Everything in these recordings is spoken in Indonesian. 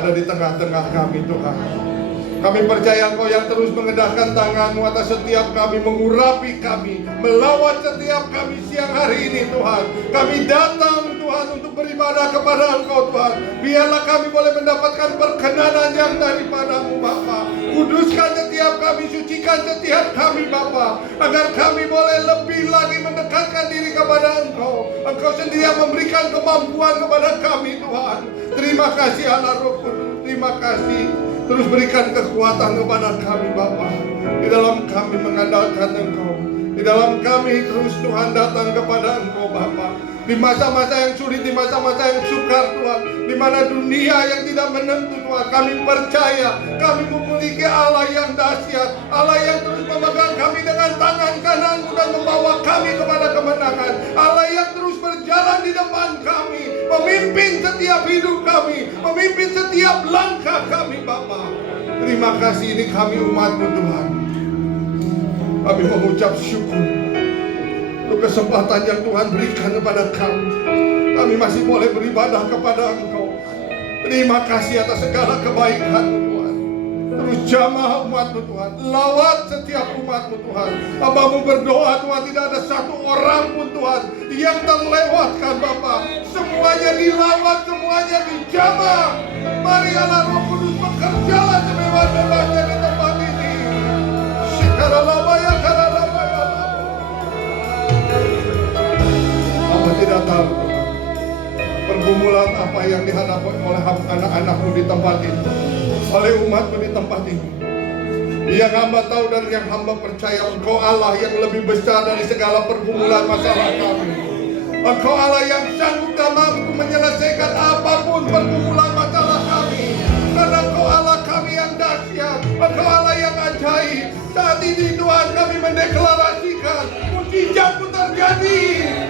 ada di tengah-tengah kami Tuhan. Kami percaya Engkau yang terus mengendahkan tangan-Mu atas setiap kami, mengurapi kami, melawat setiap kami siang hari ini Tuhan. Kami datang Tuhan untuk beribadah kepada Engkau Tuhan. Biarlah kami boleh mendapatkan perkenanan yang daripada-Mu Bapa. Kuduskan setiap kami, sucikan setiap kami Bapa, agar kami boleh lebih lagi mendekatkan diri kepada Engkau. Engkau sendiri yang memberikan kemampuan kepada kami Tuhan. Terima kasih Allah Roh Kudus, terima kasih. Terus berikan kekuatan kepada kami Bapa. Di dalam kami mengandalkan Engkau. Di dalam kami terus Tuhan datang kepada Engkau Bapa. Di masa-masa yang sulit, di masa-masa yang sukar Tuhan, di mana dunia yang tidak menentu Tuhan, kami percaya kami memiliki Allah yang dahsyat, Allah yang terus memegang kami dengan tangan kanan-Mu dan membawa kami kepada kemenangan, Allah yang terus berjalan di depan kami, memimpin setiap hidup kami, memimpin setiap langkah kami Bapa. Terima kasih, ini kami umat-Mu Tuhan. Kami mengucap syukur untuk kesempatan yang Tuhan berikan kepada kami. Kami masih boleh beribadah kepada Engkau. Terima kasih atas segala kebaikan-Mu Tuhan. Terus jamah umat-Mu Tuhan, lawat setiap umat-Mu Tuhan. Hamba-Mu berdoa Tuhan, tidak ada satu orang pun Tuhan yang terlewatkan Bapa. Semuanya dilawat, semuanya dijamah. Mari Allah Roh Kudus bekerjalah semewah-mewahnya di tempat ini. Shikaralabaya karalabaya. Hamba tidak tahu Tuhan, pergumulan apa yang dihadapi oleh anak-anak-Mu di tempat ini, oleh umat-Mu di tempat ini. Yang hamba tahu dan yang hamba percaya, Engkau Allah yang lebih besar dari segala pergumulan masalah kami. Engkau Allah yang sanggup dan mampu menyelesaikan apapun pergumulan masalah kami. Karena Engkau Allah kami yang dahsyat, Engkau Allah yang ajaib. Saat ini Tuhan kami mendeklarasikan, mujizat-Mu terjadi,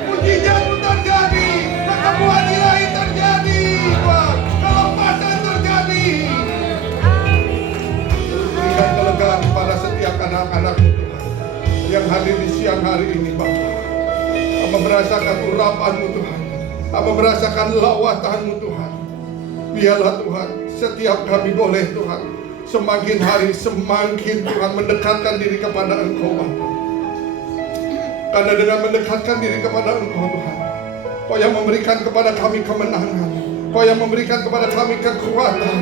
mujizat-Mu terjadi, kesembuhan ilahi terjadi Tuhan, kelepasan terjadi. Berikan kelegaan kepada setiap anak-anak-Mu Tuhan yang hadir di siang hari ini Bapa. Hamba merasakan urapan-Mu Tuhan, hamba merasakan lawatan-Mu Tuhan. Biarlah Tuhan setiap kami boleh Tuhan semakin hari semakin Tuhan mendekatkan diri kepada Engkau Bapa. Karena dengan mendekatkan diri kepada Engkau Tuhan, Kau yang memberikan kepada kami kemenangan, Kau yang memberikan kepada kami kekuatan,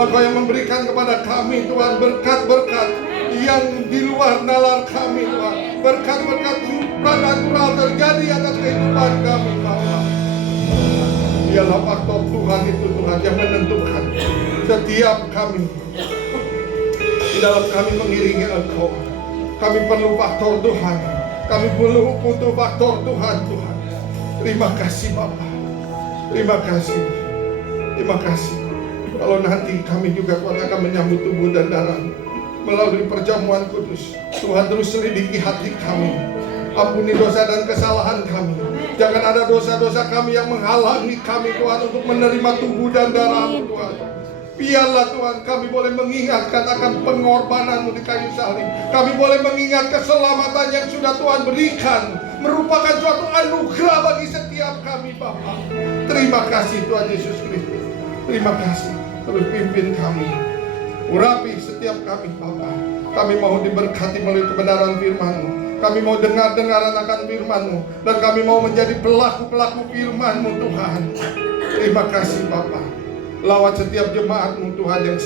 Kau yang memberikan kepada kami Tuhan berkat-berkat yang di luar nalar kami Tuhan. Berkat-berkat supranatural terjadi atas kehidupan kami Bapa. Biarlah faktor Tuhan itu Tuhan yang menentukan setiap kami. Di dalam kami mengiringi Engkau, kami perlu faktor Tuhan. Kami perlu butuh faktor Tuhan. Terima kasih Bapa. Terima kasih. Terima kasih. Kalau nanti kami juga Tuhan akan menyambut tubuh dan darah melalui perjamuan kudus, Tuhan terus selidiki hati kami. Ampuni dosa dan kesalahan kami. Jangan ada dosa-dosa kami yang menghalangi kami Tuhan untuk menerima tubuh dan darah-Mu Tuhan. Biarlah Tuhan kami boleh mengingatkan akan pengorbanan-Mu di kayu salib. Kami boleh mengingat keselamatan yang sudah Tuhan berikan, merupakan suatu anugerah bagi setiap kami Bapa. Terima kasih Tuhan Yesus Kristus. Terima kasih. Terus pimpin kami, urapi setiap kami Bapa. Kami mau diberkati melalui kebenaran firman-Mu. Kami mau dengar-dengaran akan firman-Mu, dan kami mau menjadi pelaku-pelaku firman-Mu Tuhan. Terima kasih Bapa. Lawat setiap jemaat-Mu Tuhan yang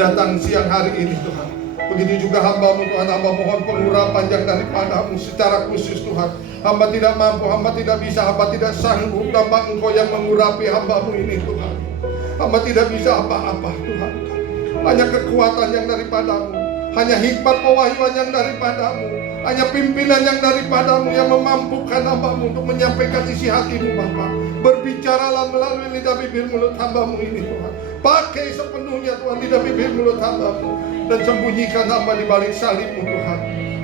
datang siang hari ini Tuhan. Begitu juga hamba-Mu Tuhan, hamba mohon pengurapan yang daripada-Mu secara khusus Tuhan. Hamba tidak mampu, hamba tidak bisa, hamba tidak sanggup, tanpa Engkau yang mengurapi hamba-Mu ini Tuhan. Hamba tidak bisa apa-apa Tuhan. Hanya kekuatan yang daripada-Mu, hanya hikmat pewahyuan yang daripada-Mu, hanya pimpinan yang daripada-Mu yang memampukan hamba-Mu untuk menyampaikan isi hati-Mu Bapa. Berbicaralah melalui lidah bibir mulut hamba-Mu ini Tuhan. Pakai sepenuhnya Tuhan lidah bibir mulut hamba-Mu, dan sembunyikan hamba di balik salib-Mu Tuhan.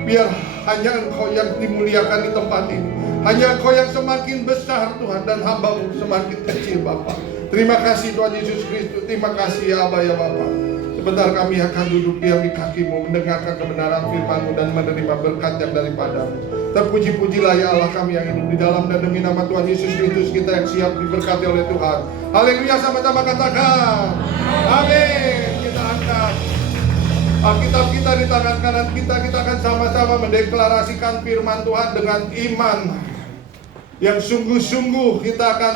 Biar hanya Engkau yang dimuliakan di tempat ini. Hanya Engkau yang semakin besar Tuhan, dan hamba-Mu semakin kecil Bapa. Terima kasih Tuhan Yesus Kristus. Terima kasih ya Aba ya Bapa. Sebentar kami akan duduk diam di kaki-Mu, mendengarkan kebenaran firman-Mu dan menerima berkat yang daripada-Mu. Terpuji-pujilah ya Allah kami yang hidup di dalam dan demi nama Tuhan Yesus Kristus, kita yang siap diberkati oleh Tuhan. Haleluya, sama-sama katakan amin. Kita angkat Alkitab kita di tangan kanan kita. Kita akan sama-sama mendeklarasikan firman Tuhan dengan iman yang sungguh-sungguh. Kita akan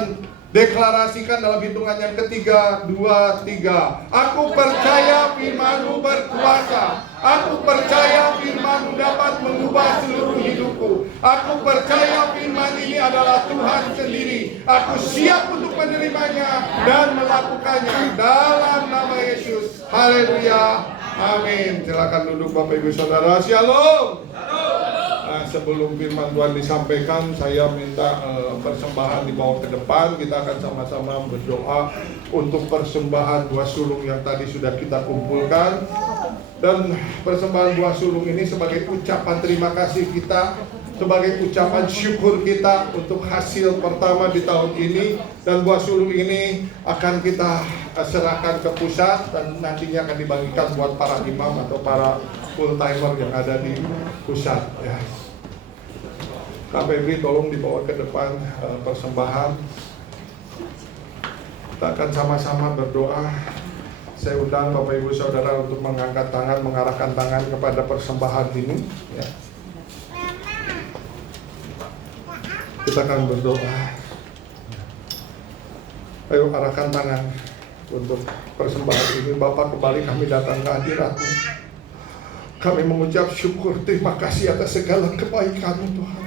deklarasikan dalam hitungan yang ketiga, 2, 3. Aku percaya firman-Mu berkuasa. Aku percaya firman-Mu dapat mengubah seluruh hidupku. Aku percaya firman ini adalah Tuhan sendiri. Aku siap untuk menerimanya dan melakukannya dalam nama Yesus. Haleluya, amin. Silakan duduk Bapak Ibu Saudara. Shalom. Nah, sebelum firman Tuhan disampaikan, saya minta persembahan dibawa ke depan. Kita akan sama-sama berdoa untuk persembahan buah sulung yang tadi sudah kita kumpulkan. Dan persembahan buah sulung ini sebagai ucapan terima kasih kita, sebagai ucapan syukur kita untuk hasil pertama di tahun ini. Dan buah sulung ini akan kita serahkan ke pusat dan nantinya akan dibagikan buat para imam atau para full timer yang ada di pusat ya. Kak Febri tolong dibawa ke depan persembahan. Kita akan sama-sama berdoa. Saya undang Bapak Ibu Saudara untuk mengangkat tangan, mengarahkan tangan kepada persembahan ini ya. Kita akan berdoa. Ayo arahkan tangan untuk persembahan ini. Bapak, kembali kami datang ke hadirat-Mu. Kami mengucap syukur, terima kasih atas segala kebaikan-Mu Tuhan.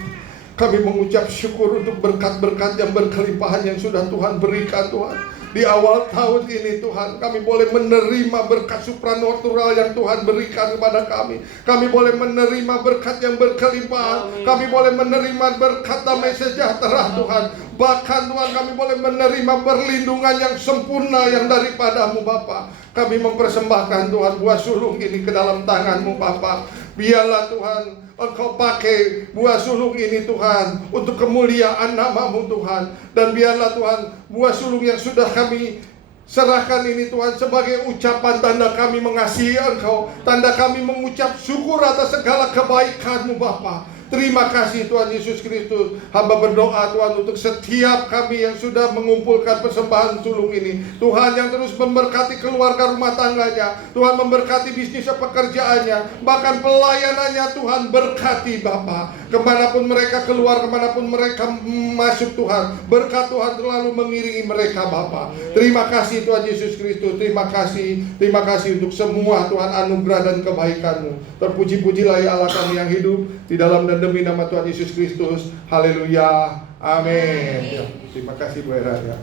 Kami mengucap syukur untuk berkat-berkat yang berkelimpahan yang sudah Tuhan berikan Tuhan. Di awal tahun ini Tuhan, kami boleh menerima berkat supranatural yang Tuhan berikan kepada kami. Kami boleh menerima berkat yang berkelimpahan. Kami boleh menerima berkat damai sejahtera Tuhan. Bahkan Tuhan, kami boleh menerima perlindungan yang sempurna yang daripada-Mu Bapa. Kami mempersembahkan Tuhan buah sulung ini ke dalam tangan-Mu Bapa. Biarlah Tuhan Engkau pakai buah sulung ini Tuhan untuk kemuliaan nama-Mu Tuhan. Dan biarlah Tuhan buah sulung yang sudah kami serahkan ini Tuhan sebagai ucapan tanda kami mengasihi Engkau, tanda kami mengucap syukur atas segala kebaikan-Mu Bapa. Terima kasih Tuhan Yesus Kristus. Hamba berdoa Tuhan untuk setiap kami yang sudah mengumpulkan persembahan sulung ini. Tuhan yang terus memberkati keluarga rumah tangganya. Tuhan memberkati bisnis pekerjaannya. Bahkan pelayanannya Tuhan berkati Bapa. Kemanapun mereka keluar, kemanapun mereka masuk Tuhan, berkat Tuhan selalu mengiringi mereka Bapa. Terima kasih Tuhan Yesus Kristus. Terima kasih untuk semua Tuhan anugerah dan kebaikan-Mu. Terpuji-pujilah ya Allah kami yang hidup di dalam dan demi nama Tuhan Yesus Kristus. Haleluya, amin ya. Terima kasih Bu Era ya.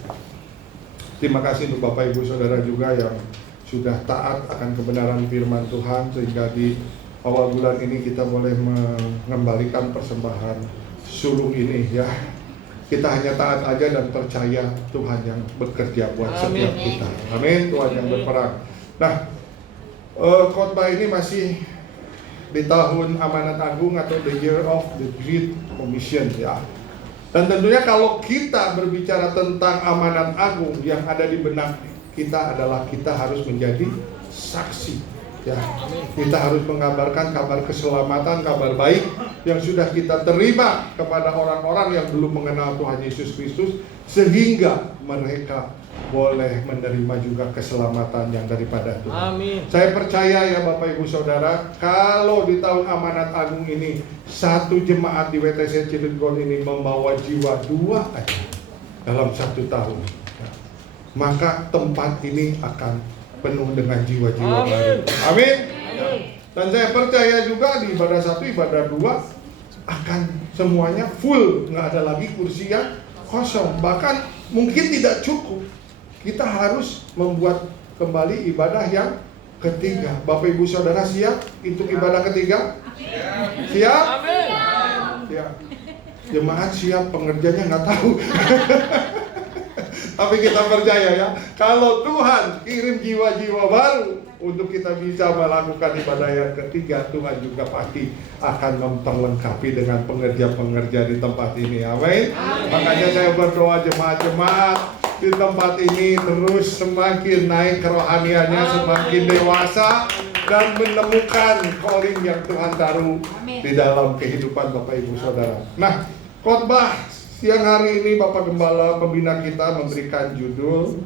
Terima kasih untuk Bapak Ibu Saudara juga yang sudah taat akan kebenaran firman Tuhan, sehingga di awal bulan ini kita boleh mengembalikan persembahan sulung ini ya. Kita hanya taat aja dan percaya Tuhan yang bekerja buat setiap kita. Amin, Tuhan yang berperang. Nah, khotbah ini masih di tahun Amanat Agung atau the year of the Great Commission ya. Dan tentunya kalau kita berbicara tentang amanat agung, yang ada di benak kita adalah kita harus menjadi saksi ya. Kita harus mengabarkan kabar keselamatan, kabar baik yang sudah kita terima kepada orang-orang yang belum mengenal Tuhan Yesus Kristus, sehingga mereka boleh menerima juga keselamatan yang daripada Tuhan. Amin. Saya percaya ya Bapak Ibu Saudara, kalau di tahun Amanat Agung ini satu jemaat di WTC Cilegon ini membawa jiwa 2 aja dalam 1 tahun, maka tempat ini akan penuh dengan jiwa-jiwa baru. Amin. Dan saya percaya juga di ibadah 1, ibadah 2 akan semuanya full, nggak ada lagi kursi yang kosong. Bahkan mungkin tidak cukup. Kita harus membuat kembali ibadah yang ketiga. Bapak Ibu Saudara siap untuk ibadah ketiga? Siap? Siap. Jemaat siap, pengerjanya nggak tahu. Tapi kita percaya ya, kalau Tuhan kirim jiwa-jiwa baru untuk kita bisa melakukan ibadah yang ketiga, Tuhan juga pasti akan memperlengkapi dengan pengerja-pengerja di tempat ini. Amin. Makanya saya berdoa jemaat-jemaat, di tempat ini terus semakin naik kerohaniannya, semakin dewasa dan menemukan calling yang Tuhan taruh di dalam kehidupan Bapak Ibu Saudara. Nah, khotbah siang hari ini Bapak Gembala Pembina kita memberikan judul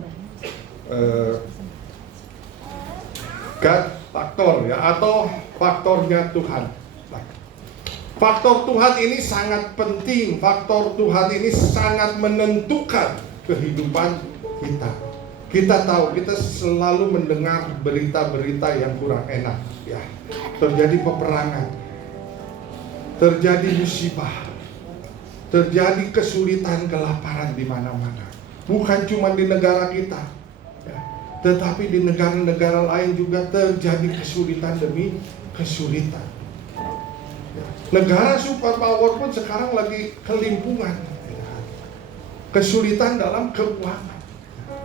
God Faktor ya, atau faktornya Tuhan. Nah, faktor Tuhan ini sangat penting, faktor Tuhan ini sangat menentukan kehidupan kita. Kita tahu, kita selalu mendengar berita-berita yang kurang enak ya. Terjadi peperangan, terjadi musibah, terjadi kesulitan, kelaparan di mana-mana. Bukan cuma di negara kita ya, tetapi di negara-negara lain juga terjadi kesulitan demi kesulitan ya. Negara superpower pun sekarang lagi kelimpungan ya. Kesulitan dalam keuangan.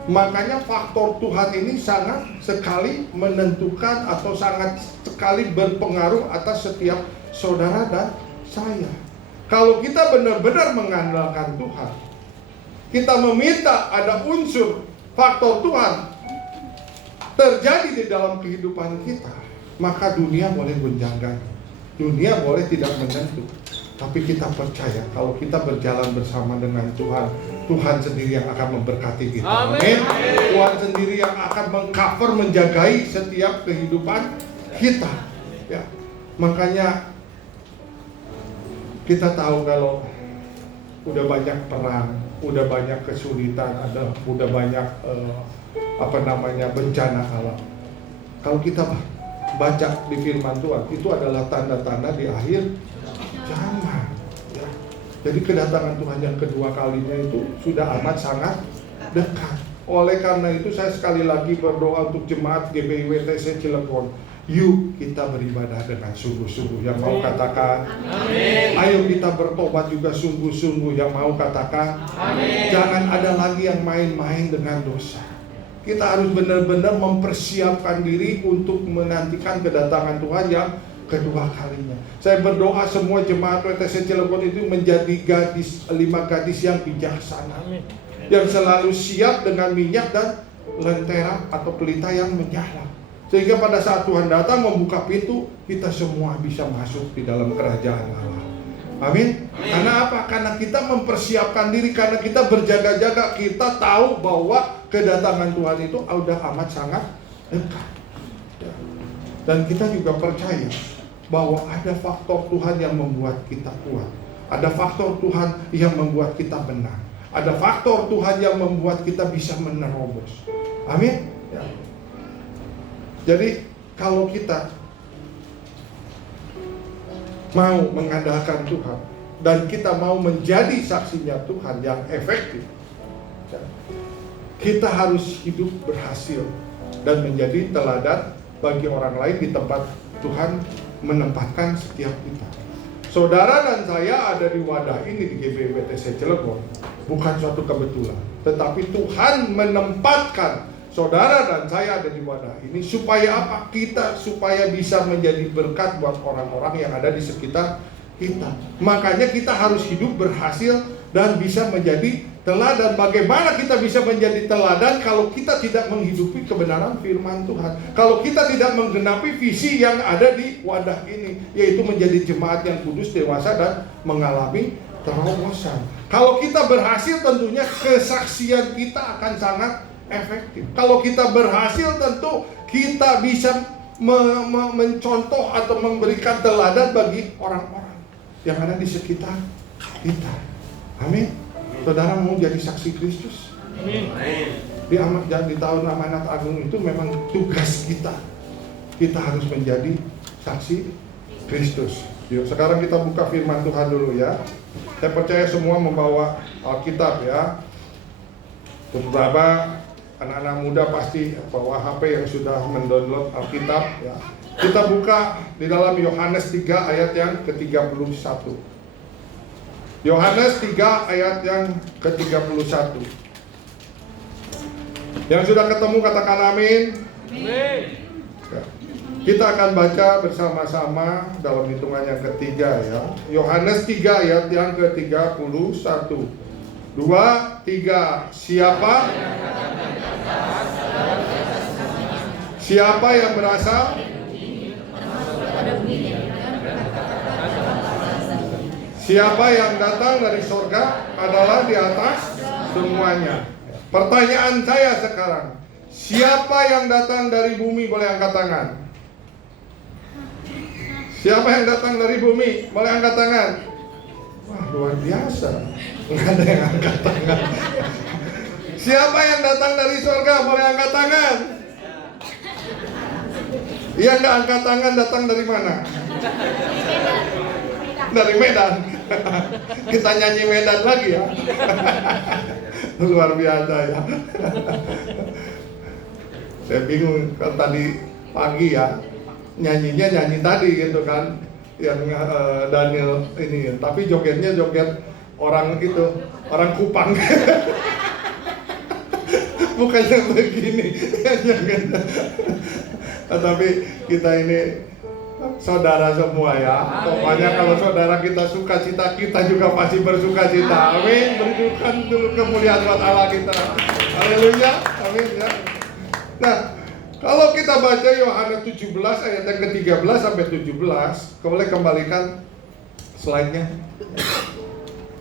Makanya faktor Tuhan ini sangat sekali menentukan atau sangat sekali berpengaruh atas setiap saudara dan saya. Kalau kita benar-benar mengandalkan Tuhan, kita meminta ada unsur faktor Tuhan terjadi di dalam kehidupan kita, maka dunia boleh gonjang-ganjing, dunia boleh tidak menentu. Tapi kita percaya kalau kita berjalan bersama dengan Tuhan, Tuhan sendiri yang akan memberkati kita. Amin. Tuhan sendiri yang akan mengcover, menjagai setiap kehidupan kita. Ya. Makanya kita tahu kalau udah banyak perang, udah banyak kesulitan, udah banyak bencana alam. Kalau kita baca di firman Tuhan, itu adalah tanda-tanda di akhir zaman ya. Jadi kedatangan Tuhan yang kedua kalinya itu sudah amat sangat dekat. Oleh karena itu saya sekali lagi berdoa untuk jemaat GBI WTC Cilegon. Yuk kita beribadah dengan sungguh-sungguh. Yang mau katakan amin. Ayo kita bertobat juga sungguh-sungguh. Yang mau katakan amin. Jangan ada lagi yang main-main dengan dosa. Kita harus benar-benar mempersiapkan diri untuk menantikan kedatangan Tuhan yang kedua kalinya. Saya berdoa semua jemaat WTC Cilegon itu menjadi 5 gadis yang bijaksana. Amin. Yang selalu siap dengan minyak dan lentera atau pelita yang menyala. Sehingga pada saat Tuhan datang membuka pintu, kita semua bisa masuk di dalam kerajaan Allah. Amin. Karena apa? Karena kita mempersiapkan diri, karena kita berjaga-jaga, kita tahu bahwa kedatangan Tuhan itu sudah amat sangat dekat. Dan kita juga percaya bahwa ada faktor Tuhan yang membuat kita kuat. Ada faktor Tuhan yang membuat kita benar. Ada faktor Tuhan yang membuat kita bisa menerobos. Amin. Ya. Jadi kalau kita mau mengandalkan Tuhan dan kita mau menjadi saksinya Tuhan yang efektif, kita harus hidup berhasil dan menjadi teladan bagi orang lain di tempat Tuhan menempatkan setiap kita. Saudara dan saya ada di wadah ini di GBI WTC Cilegon bukan suatu kebetulan, tetapi Tuhan menempatkan saudara dan saya ada di wadah ini supaya apa? Supaya bisa menjadi berkat buat orang-orang yang ada di sekitar kita. Makanya kita harus hidup berhasil dan bisa menjadi teladan. Bagaimana kita bisa menjadi teladan kalau kita tidak menghidupi kebenaran firman Tuhan? Kalau kita tidak menggenapi visi yang ada di wadah ini, yaitu menjadi jemaat yang kudus, dewasa, dan mengalami terobosan. Kalau kita berhasil, tentunya kesaksian kita akan sangat efektif. Kalau kita berhasil, tentu kita bisa mencontoh atau memberikan teladan bagi orang-orang yang ada di sekitar kita. Amin. Saudara mau jadi saksi Kristus? Amin. Di tahun amanat agung itu memang tugas kita. Kita harus menjadi saksi Kristus. Yuk, sekarang kita buka firman Tuhan dulu ya. Saya percaya semua membawa Alkitab ya. Beberapa anak-anak muda pasti bawa HP yang sudah mendownload Alkitab ya. Kita buka di dalam Yohanes 3 ayat yang ke-31. Yohanes 3 ayat yang ke-31. Yang sudah ketemu katakan amin. Amin. Ya. Kita akan baca bersama-sama dalam hitungan yang ketiga ya. Yohanes 3 ayat yang ke-31. 2, 3. Siapa yang berasal? Siapa yang datang dari surga adalah di atas semuanya. Pertanyaan saya sekarang, siapa yang datang dari bumi boleh angkat tangan? Siapa yang datang dari bumi boleh angkat tangan? Wah, luar biasa. Nggak ada yang angkat tangan. Siapa yang datang dari surga boleh angkat tangan? Yang nggak angkat tangan datang dari mana? Dari Medan. Kita nyanyi Medan lagi ya. Luar biasa ya. Saya bingung kan tadi pagi ya, nyanyinya nyanyi tadi gitu kan, yang Daniel ini, tapi jogetnya joget orang itu, orang Kupang. Bukannya begini. Tapi kita ini saudara semua ya. Pokoknya kalau saudara kita suka cita, kita juga pasti bersuka cita. Amin. Berikan dulu kemuliaan buat Allah kita. Haleluya. Amin ya. Nah, kalau kita baca Yohanes 17 ayat yang ke-13 sampai 17, boleh kembalikan slide-nya.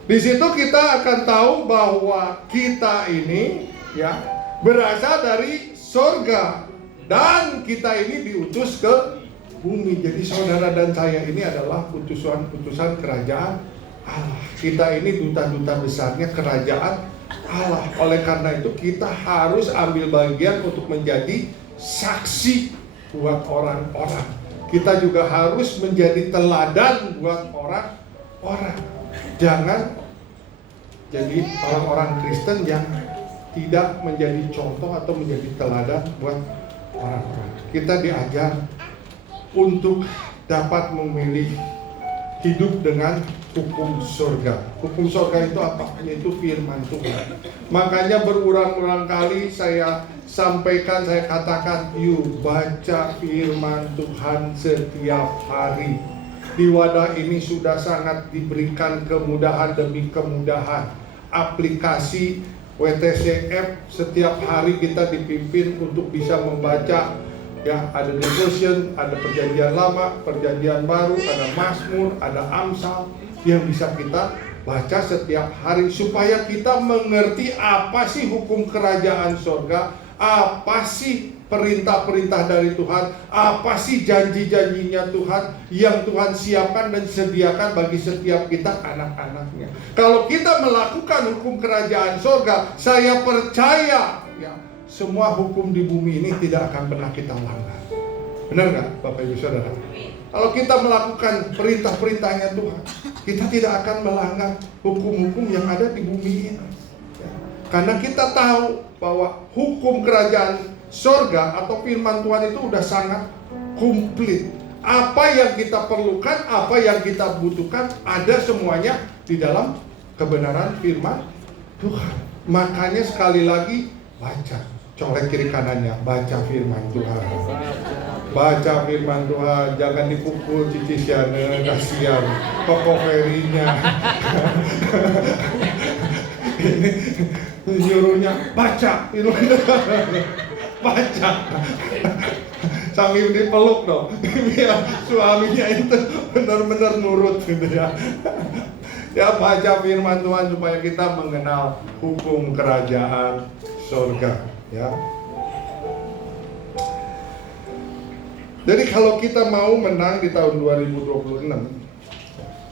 Di situ kita akan tahu bahwa kita ini ya berasal dari surga dan kita ini diutus ke bumi. Jadi saudara dan saya ini adalah utusan kerajaan Allah. Kita ini duta-duta besarnya kerajaan Allah. Oleh karena itu kita harus ambil bagian untuk menjadi saksi buat orang-orang. Kita juga harus menjadi teladan buat orang-orang. Jangan jadi orang-orang Kristen yang tidak menjadi contoh atau menjadi teladan buat orang-orang. Kita diajar untuk dapat memilih hidup dengan hukum surga. Hukum surga itu apa? Yaitu firman Tuhan. Makanya berulang-ulang kali saya sampaikan, saya katakan, yuk baca firman Tuhan setiap hari. Di wadah ini sudah sangat diberikan kemudahan demi kemudahan. Aplikasi WTCF setiap hari kita dipimpin untuk bisa membaca. Ya, ada devotion, ada perjanjian lama, perjanjian baru, ada Mazmur, ada Amsal yang bisa kita baca setiap hari supaya kita mengerti apa sih hukum kerajaan surga, apa sih perintah-perintah dari Tuhan, apa sih janji-janjinya Tuhan yang Tuhan siapkan dan sediakan bagi setiap kita anak-anaknya. Kalau kita melakukan hukum kerajaan surga, saya percaya ya, semua hukum di bumi ini tidak akan pernah kita langgar. Benar nggak, Bapak Ibu Saudara? Kalau kita melakukan perintah-perintahnya Tuhan, kita tidak akan melanggar hukum-hukum yang ada di bumi ini. Karena kita tahu bahwa hukum kerajaan surga atau firman Tuhan itu udah sangat komplit. Apa yang kita perlukan, apa yang kita butuhkan, ada semuanya di dalam kebenaran firman Tuhan. Makanya sekali lagi, baca. Colek kiri kanannya, baca firman Tuhan. Baca firman Tuhan, jangan dipukul cicisiannya, kasihan Koko Ferinya. Ini nyuruhnya baca firman Tuhan. Baca. Sambil dipeluk dong, biar suaminya itu benar-benar nurut gitu ya. Ya, baca firman Tuhan supaya kita mengenal hukum kerajaan surga. Ya. Jadi kalau kita mau menang di tahun 2026,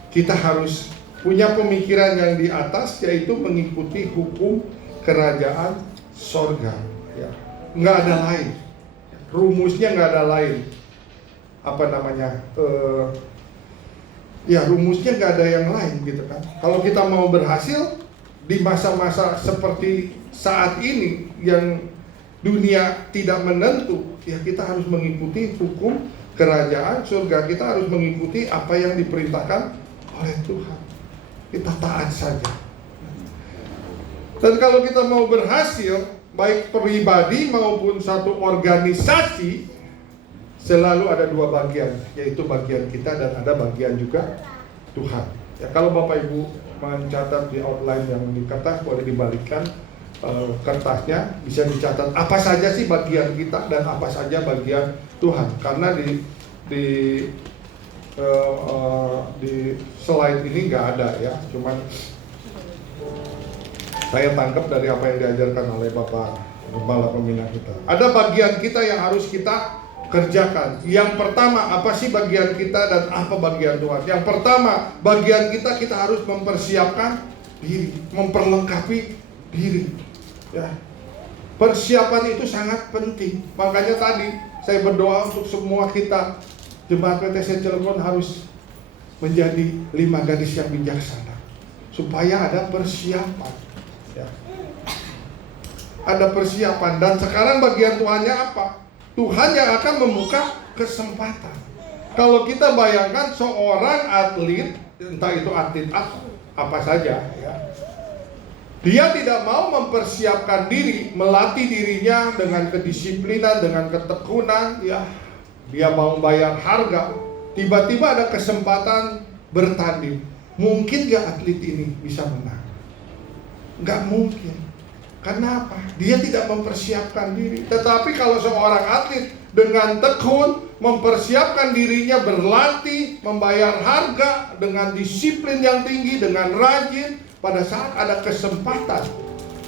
kita harus punya pemikiran yang di atas, yaitu mengikuti hukum kerajaan surga. Ya. Nggak ada lain. Rumusnya nggak ada lain. Apa namanya? Ya, rumusnya nggak ada yang lain gitu kan. Kalau kita mau berhasil di masa-masa seperti saat ini yang dunia tidak menentu, ya kita harus mengikuti hukum kerajaan surga. Kita harus mengikuti apa yang diperintahkan oleh Tuhan. Kita taat saja. Dan kalau kita mau berhasil, baik pribadi maupun satu organisasi, selalu ada dua bagian, yaitu bagian kita dan ada bagian juga Tuhan. Ya, kalau Bapak Ibu mencatat di outline yang di kertas, boleh dibalikkan kertasnya, bisa dicatat apa saja sih bagian kita dan apa saja bagian Tuhan. Karena di slide ini nggak ada ya, cuman saya tangkap dari apa yang diajarkan oleh Bapak Kepala Pembina kita. Ada bagian kita yang harus kita kerjakan. Yang pertama, apa sih bagian kita dan apa bagian Tuhan? Yang pertama, bagian kita harus mempersiapkan diri, memperlengkapi diri. Ya. Persiapan itu sangat penting. Makanya tadi saya berdoa untuk semua kita, Jemaat PTC Cilegon harus menjadi 5 gadis yang bijaksana, supaya ada persiapan. Ya. Ada persiapan, dan sekarang bagian Tuhannya apa? Tuhan yang akan membuka kesempatan. Kalau kita bayangkan seorang atlet, entah itu atlet apa saja ya, dia tidak mau mempersiapkan diri, melatih dirinya dengan kedisiplinan, dengan ketekunan ya. Dia mau bayar harga, tiba-tiba ada kesempatan bertanding. Mungkin gak atlet ini bisa menang? Gak mungkin. Kenapa? Dia tidak mempersiapkan diri. Tetapi kalau seorang atlet dengan tekun mempersiapkan dirinya, berlatih, membayar harga dengan disiplin yang tinggi, dengan rajin, pada saat ada kesempatan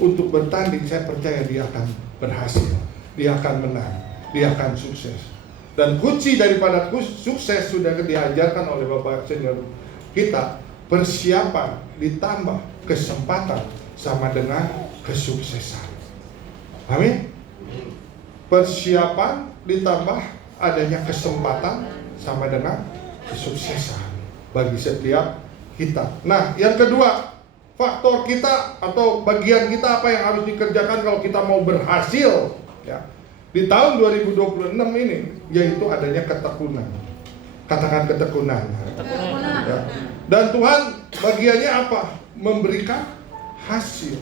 untuk bertanding, saya percaya dia akan berhasil, dia akan menang, dia akan sukses. Dan kunci daripada sukses sudah diajarkan oleh Bapak Senior kita, persiapan ditambah kesempatan sama dengan kesuksesan. Amin. Persiapan ditambah adanya kesempatan sama dengan kesuksesan bagi setiap kita. Nah, yang kedua, faktor kita atau bagian kita apa yang harus dikerjakan kalau kita mau berhasil ya, di tahun 2026 ini, yaitu adanya ketekunan. Katakan ketekunan. Ya. Dan Tuhan bagiannya apa? Memberikan hasil.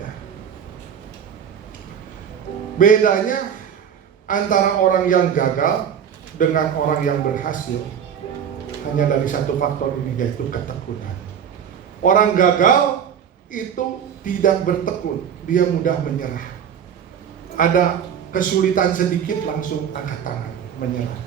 Ya. Bedanya antara orang yang gagal dengan orang yang berhasil hanya dari satu faktor ini, yaitu ketekunan. Orang gagal itu tidak bertekun, dia mudah menyerah. Ada kesulitan sedikit langsung angkat tangan, menyerah.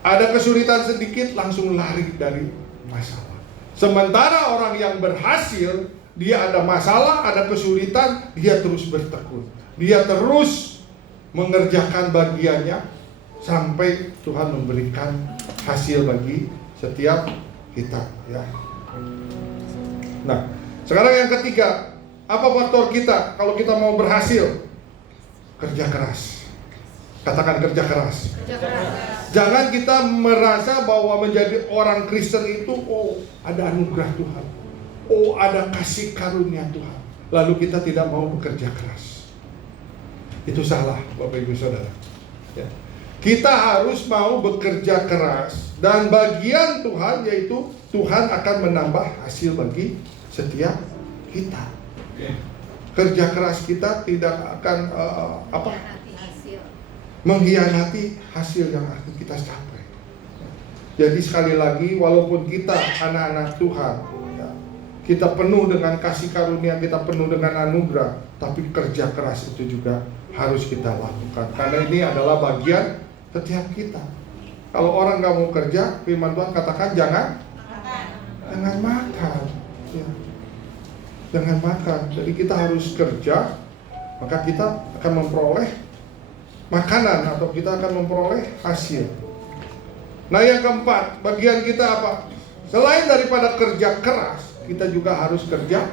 Ada kesulitan sedikit langsung lari dari masalah. Sementara orang yang berhasil, dia ada masalah, ada kesulitan, dia terus bertekun. Dia terus mengerjakan bagiannya sampai Tuhan memberikan hasil bagi setiap kita ya. Nah, sekarang yang ketiga, apa faktor kita kalau kita mau berhasil? Kerja keras. Katakan kerja keras. Kerja keras. Jangan kita merasa bahwa menjadi orang Kristen itu, oh ada anugerah Tuhan, oh ada kasih karunia Tuhan, lalu kita tidak mau bekerja keras. Itu salah, Bapak Ibu Saudara ya. Kita harus mau bekerja keras, dan bagian Tuhan yaitu Tuhan akan menambah hasil bagi setiap kita. Kerja keras kita tidak akan mengkhianati hasil yang akan kita capai. Jadi sekali lagi, walaupun kita anak-anak Tuhan ya, kita penuh dengan kasih karunia, kita penuh dengan anugerah, tapi kerja keras itu juga harus kita lakukan, karena ini adalah bagian setiap kita. Kalau orang gak mau kerja, firman Tuhan katakan jangan makan ya. Jangan makan. Jadi kita harus kerja, maka kita akan memperoleh makanan atau kita akan memperoleh hasil. Nah, yang keempat, bagian kita apa? Selain daripada kerja keras, kita juga harus kerja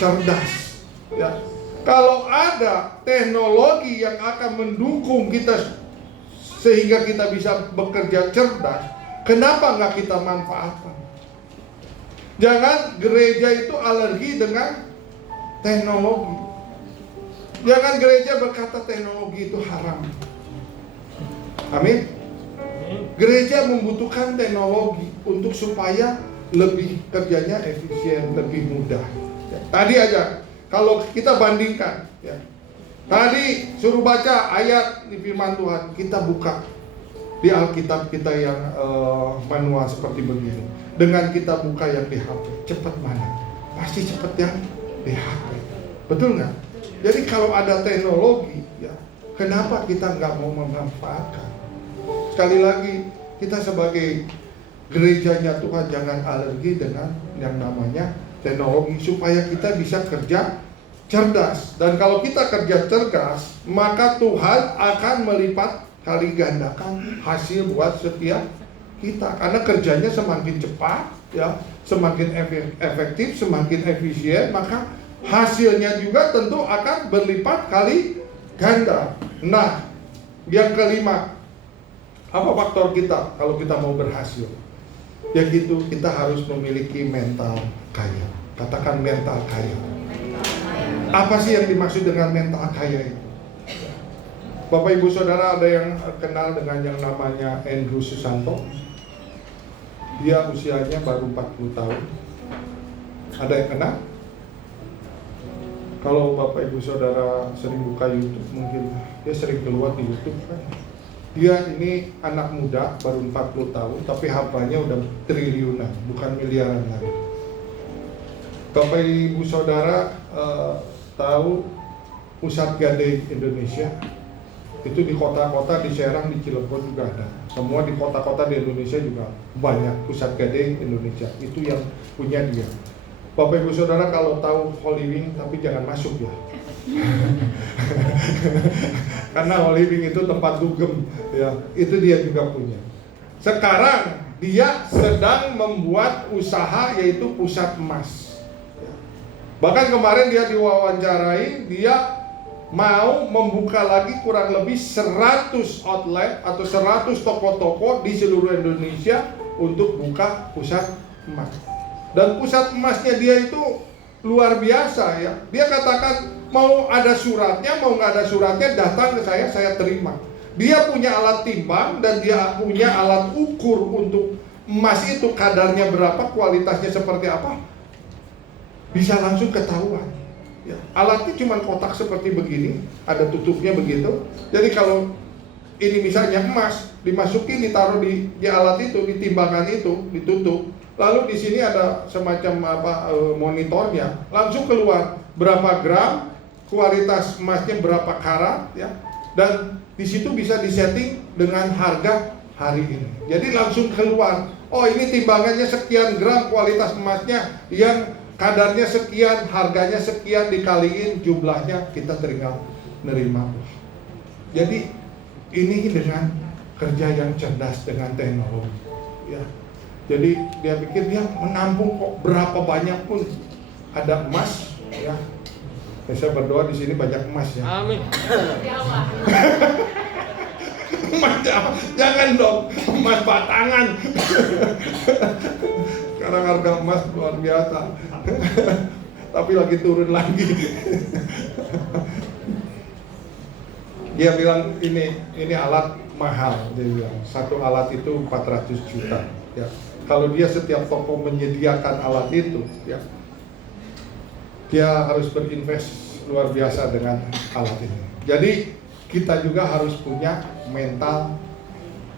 cerdas. Ya. Kalau ada teknologi yang akan mendukung kita sehingga kita bisa bekerja cerdas, kenapa nggak kita manfaatkan? Jangan gereja itu alergi dengan teknologi. Jangan gereja berkata teknologi itu haram. Amin. Gereja membutuhkan teknologi untuk supaya lebih kerjanya efisien, lebih mudah. Ya, tadi aja, kalau kita bandingkan, ya, tadi suruh baca ayat di firman Tuhan, kita buka di Alkitab kita yang manual seperti begini, dengan kita buka yang di HP, cepat mana? Pasti cepat yang di HP, betul nggak? Jadi kalau ada teknologi, ya kenapa kita nggak mau memanfaatkan? Sekali lagi, kita sebagai gerejanya Tuhan jangan alergi dengan yang namanya teknologi, supaya kita bisa kerja cerdas. Dan kalau kita kerja cerdas, maka Tuhan akan melipat kali gandakan hasil buat setiap kita, karena kerjanya semakin cepat, ya, semakin efektif, semakin efisien, maka hasilnya juga tentu akan berlipat kali ganda. Nah, yang kelima, apa faktor kita kalau kita mau berhasil? Ya gitu, kita harus memiliki mental kaya. Katakan mental kaya. Apa sih yang dimaksud dengan mental kaya itu? Bapak Ibu Saudara, ada yang kenal dengan yang namanya Andrew Susanto? Dia usianya baru 40 tahun. Ada yang kenal? Kalau Bapak Ibu Saudara sering buka YouTube, mungkin dia sering keluar di YouTube kan. Dia ini anak muda, baru 40 tahun, tapi hartanya udah triliunan, bukan miliaran lagi. Bapak Ibu Saudara tahu Pusat Gadai Indonesia? Itu di kota-kota, di Serang, di Cilegon juga ada. Semua di kota-kota di Indonesia juga banyak Pusat Gadai Indonesia. Itu yang punya dia. Bapak Ibu Saudara kalau tahu Holy Wing, tapi jangan masuk ya. Karena Holy Wing itu tempat dugem, ya. Itu dia juga punya. Sekarang dia sedang membuat usaha, yaitu pusat emas. Bahkan kemarin dia diwawancarai, dia mau membuka lagi kurang lebih 100 outlet atau 100 toko-toko di seluruh Indonesia untuk buka pusat emas. Dan pusat emasnya dia itu luar biasa, ya. Dia katakan mau ada suratnya, mau nggak ada suratnya, datang ke saya terima. Dia punya alat timbang dan dia punya alat ukur untuk emas itu kadarnya berapa, kualitasnya seperti apa, bisa langsung ketahuan. Ya, alatnya cuma kotak seperti begini, ada tutupnya begitu. Jadi kalau ini misalnya emas, dimasukin, ditaruh di alat itu, di timbangan itu, ditutup. Lalu di sini ada semacam monitornya, langsung keluar berapa gram, kualitas emasnya berapa karat, ya. Dan di situ bisa disetting dengan harga hari ini. Jadi langsung keluar, oh ini timbangannya sekian gram, kualitas emasnya yang kadarnya sekian, harganya sekian, dikaliin jumlahnya, kita tinggal nerima. Jadi ini dengan kerja yang cerdas dengan teknologi, ya. Jadi dia pikir dia menampung kok berapa banyak pun ada emas, ya. Saya berdoa di sini banyak emas, ya. Amin. Emas, jangan dong, emas batangan. Sekarang harga emas luar biasa. Tapi lagi turun lagi. Dia bilang ini alat mahal, dia bilang. Satu alat itu 400 juta, ya. Kalau dia setiap toko menyediakan alat itu, ya, dia harus berinvest luar biasa dengan alat ini. Jadi kita juga harus punya mental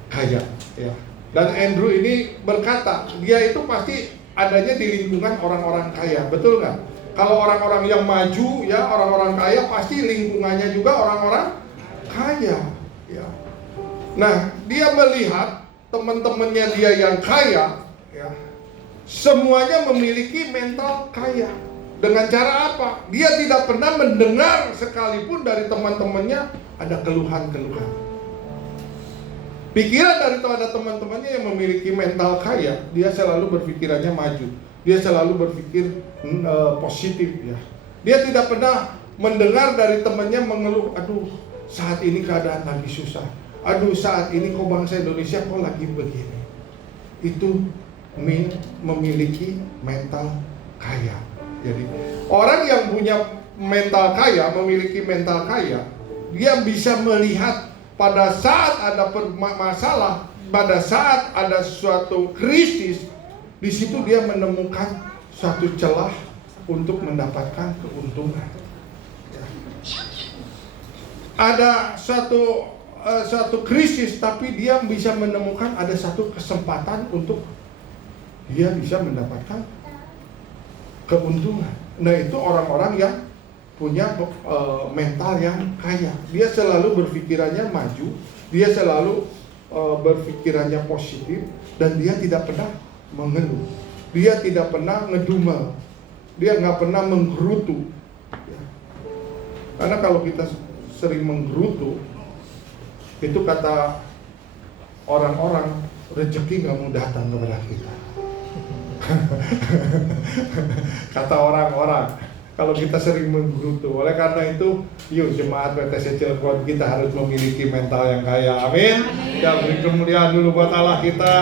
kaya, ya. Dan Andrew ini berkata, dia itu pasti adanya di lingkungan orang-orang kaya, betul nggak? Kalau orang-orang yang maju, ya, orang-orang kaya pasti lingkungannya juga orang-orang kaya, ya. Nah, dia melihat teman-temannya dia yang kaya, ya, semuanya memiliki mental kaya. Dengan cara apa? Dia tidak pernah mendengar sekalipun dari teman-temannya ada keluhan-keluhan. Pikiran dari teman-temannya yang memiliki mental kaya, dia selalu berpikirannya maju. Dia selalu berpikir positif, ya. Dia tidak pernah mendengar dari temannya mengeluh, aduh saat ini keadaan lagi susah, aduh saat ini kok bangsa Indonesia kok lagi begini. Itu memiliki mental kaya. Jadi orang yang punya mental kaya, memiliki mental kaya, dia bisa melihat pada saat ada masalah, pada saat ada suatu krisis, di situ dia menemukan suatu celah untuk mendapatkan keuntungan. Ada suatu satu krisis, tapi dia bisa menemukan ada satu kesempatan untuk dia bisa mendapatkan keuntungan. Nah, itu orang-orang yang punya mental yang kaya. Dia selalu berpikirannya maju, dia selalu berpikirannya positif, dan dia tidak pernah mengeluh, dia tidak pernah ngedumel, dia nggak pernah menggerutu. Karena kalau kita sering menggerutu, itu kata orang-orang, rezeki nggak mau datang kepada kita. Kata orang-orang, kalau kita sering menggerutu. Oleh karena itu, yuk jemaat PTC Cilegon, kita harus memiliki mental yang kaya. Amin. Ya, beri kemuliaan dulu buat Allah kita.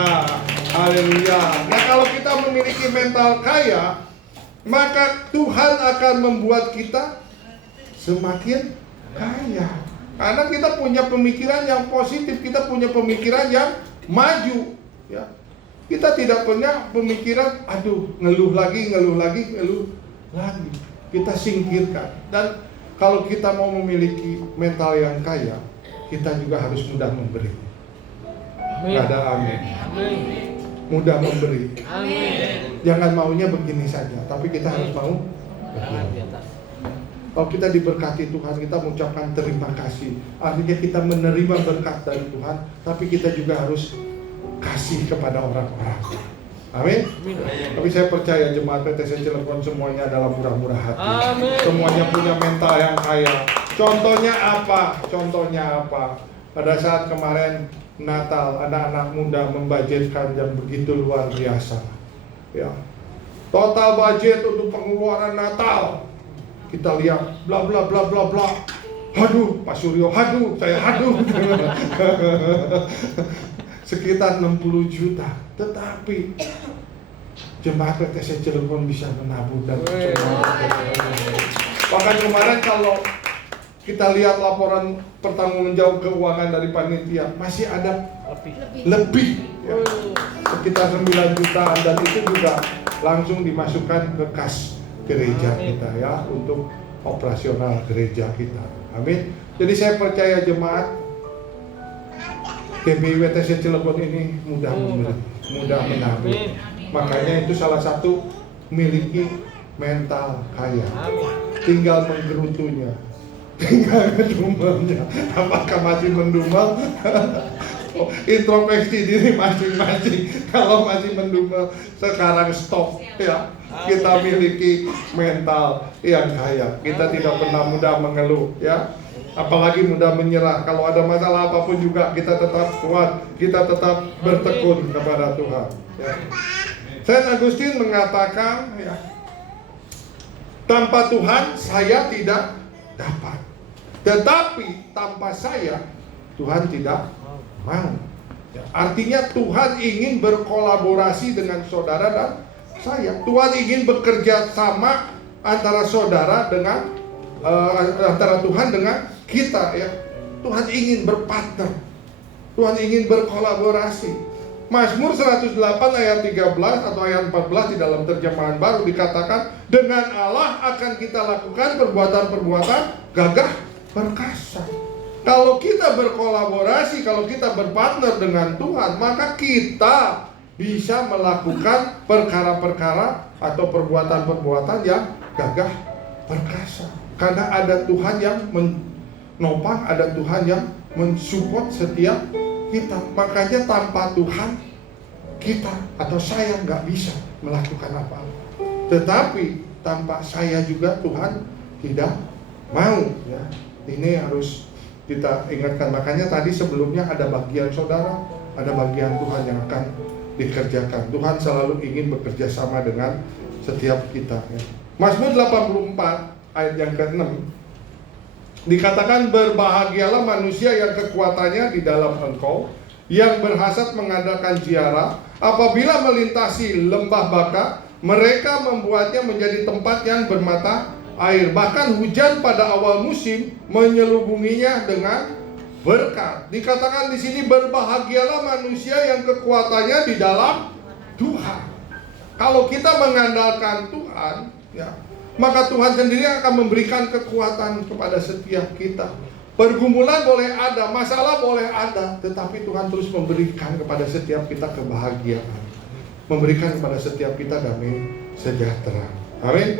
Haleluya. Nah, kalau kita memiliki mental kaya, maka Tuhan akan membuat kita semakin kaya. Karena kita punya pemikiran yang positif, kita punya pemikiran yang maju, ya. Kita tidak punya pemikiran, aduh, ngeluh lagi. Kita singkirkan. Dan kalau kita mau memiliki mental yang kaya, kita juga harus mudah memberi. Gak ada amin. Mudah memberi. Jangan maunya begini saja, tapi kita harus mau begini. Kalau kita diberkati Tuhan, kita mengucapkan terima kasih. Artinya kita menerima berkat dari Tuhan, tapi kita juga harus kasih kepada orang-orang. Amin. Tapi saya percaya jemaat PTC Cilegon semuanya adalah murah-murah hati. Amin. Semuanya punya mental yang kaya. Contohnya apa? Pada saat kemarin Natal, anak-anak muda membudgetkan yang begitu luar biasa. Ya. Total budget untuk pengeluaran Natal. Kita lihat bla bla bla bla bla. Haduh, Pak Suryo, saya haduh. Sekitar 60 juta. Tetapi jemaat PTC Cilegon bisa menabung dan bahkan kemarin kalau kita lihat laporan pertanggungjawab keuangan dari panitia, masih ada lebih ya, sekitar 9 jutaan, dan itu juga langsung dimasukkan ke kas gereja kita ya, untuk operasional gereja kita. Amin. Jadi saya percaya jemaat GBI WTC Cilegon ini mudah memberi, mudah menabung. Makanya itu salah satu miliki mental kaya. Tinggal menggerutunya, tinggal mendumelnya. Apakah masih mendumel? Introspeksi diri masing-masing. Kalau masih mendumel, sekarang stop ya. Kita miliki mental yang kaya. Kita tidak pernah mudah mengeluh ya. Apalagi mudah menyerah. Kalau ada masalah apapun juga kita tetap kuat, kita tetap bertekun kepada Tuhan ya. Saint Agustin mengatakan ya, tanpa Tuhan saya tidak dapat, tetapi tanpa saya Tuhan tidak mau ya. Artinya Tuhan ingin berkolaborasi dengan saudara dan saya. Tuhan ingin bekerja sama antara saudara dengan antara Tuhan dengan kita ya. Tuhan ingin berpartner, Tuhan ingin berkolaborasi. Mazmur 108 ayat 13 atau ayat 14 di dalam terjemahan baru dikatakan, dengan Allah akan kita lakukan perbuatan-perbuatan gagah perkasa. Kalau kita berkolaborasi, kalau kita berpartner dengan Tuhan, maka kita bisa melakukan perkara-perkara atau perbuatan-perbuatan yang gagah perkasa. Karena ada Tuhan yang menopang, ada Tuhan yang mensupport setiap kita. Makanya tanpa Tuhan kita atau saya nggak bisa melakukan apa-apa. Tetapi tanpa saya juga Tuhan tidak mau ya. Ini harus kita ingatkan. Makanya tadi sebelumnya ada bagian saudara, ada bagian Tuhan yang akan dikerjakan. Tuhan selalu ingin bekerja sama dengan setiap kita ya. Mazmur 84 ayat yang ke-6 dikatakan, berbahagialah manusia yang kekuatannya di dalam Engkau, yang berhasrat mengadakan ziarah. Apabila melintasi lembah Baka, mereka membuatnya menjadi tempat yang bermata air. Bahkan hujan pada awal musim menyelubunginya dengan berkat. Dikatakan di sini, berbahagialah manusia yang kekuatannya di dalam Tuhan. Kalau kita mengandalkan Tuhan, ya, maka Tuhan sendiri akan memberikan kekuatan kepada setiap kita. Pergumulan boleh ada, masalah boleh ada, tetapi Tuhan terus memberikan kepada setiap kita kebahagiaan, memberikan kepada setiap kita damai sejahtera. Amin.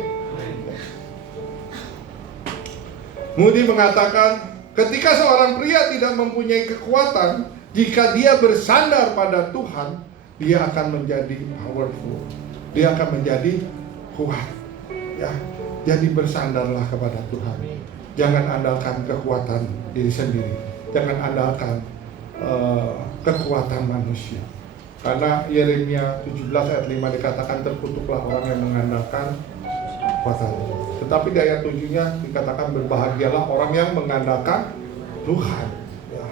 Moody mengatakan, ketika seorang pria tidak mempunyai kekuatan, jika dia bersandar pada Tuhan, dia akan menjadi powerful, dia akan menjadi kuat. Ya, jadi bersandarlah kepada Tuhan. Jangan andalkan kekuatan diri sendiri. Jangan andalkan kekuatan manusia. Karena Yeremia 17 ayat 5 dikatakan, terkutuklah orang yang mengandalkan kekuatan. Tetapi di ayat 7-nya dikatakan, berbahagialah orang yang mengandalkan Tuhan. Ya.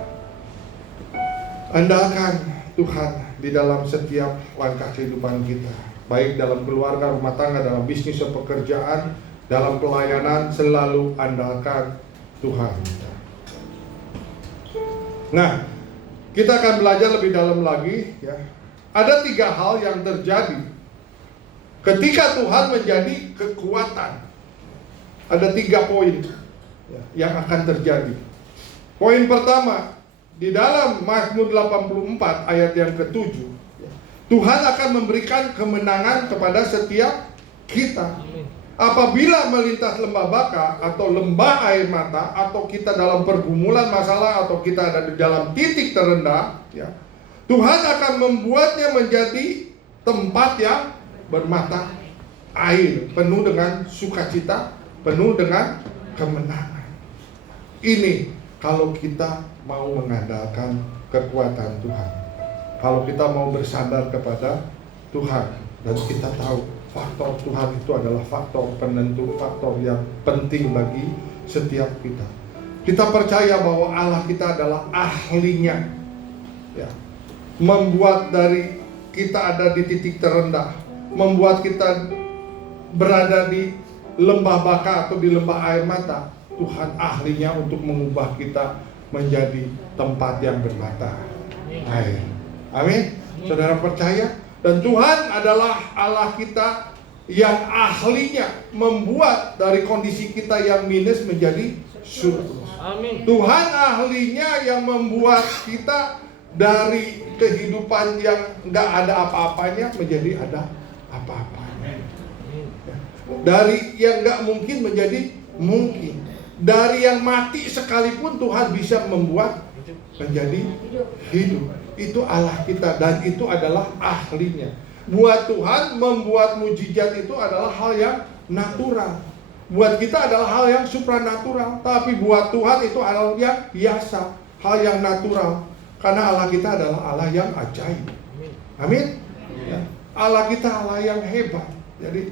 Andalkan Tuhan di dalam setiap langkah kehidupan kita. Baik dalam keluarga, rumah tangga, dalam bisnis atau pekerjaan, dalam pelayanan, selalu andalkan Tuhan. Nah, kita akan belajar lebih dalam lagi, ya. Ada 3 hal yang terjadi ketika Tuhan menjadi kekuatan. Ada 3 poin, ya, yang akan terjadi. Poin pertama, di dalam Mazmur 84 ayat yang ke-7, ya, Tuhan akan memberikan kemenangan kepada setiap kita. Apabila melintas lembah baka atau lembah air mata, atau kita dalam pergumulan masalah, atau kita ada di dalam titik terendah, ya, Tuhan akan membuatnya menjadi tempat yang bermata air, penuh dengan sukacita, penuh dengan kemenangan. Ini kalau kita mau mengandalkan kekuatan Tuhan, kalau kita mau bersandar kepada Tuhan, dan kita tahu faktor Tuhan itu adalah faktor penentu, faktor yang penting bagi setiap kita. Kita percaya bahwa Allah kita adalah ahlinya, ya, membuat dari kita ada di titik terendah, membuat kita berada di lembah baka atau di lembah air mata. Tuhan ahlinya untuk mengubah kita menjadi tempat yang bermata air. Amin. Saudara percaya? Dan Tuhan adalah Allah kita yang ahlinya membuat dari kondisi kita yang minus menjadi surplus. Amin. Tuhan ahlinya yang membuat kita dari kehidupan yang nggak ada apa-apanya menjadi ada apa-apanya. Dari yang nggak mungkin menjadi mungkin. Dari yang mati sekalipun Tuhan bisa membuat menjadi hidup. Itu Allah kita, dan itu adalah ahlinya. Buat Tuhan, membuat mujizat itu adalah hal yang natural. Buat kita adalah hal yang supranatural. Tapi buat Tuhan itu hal yang biasa, hal yang natural. Karena Allah kita adalah Allah yang ajaib. Amin. Ya. Allah kita Allah yang hebat. Jadi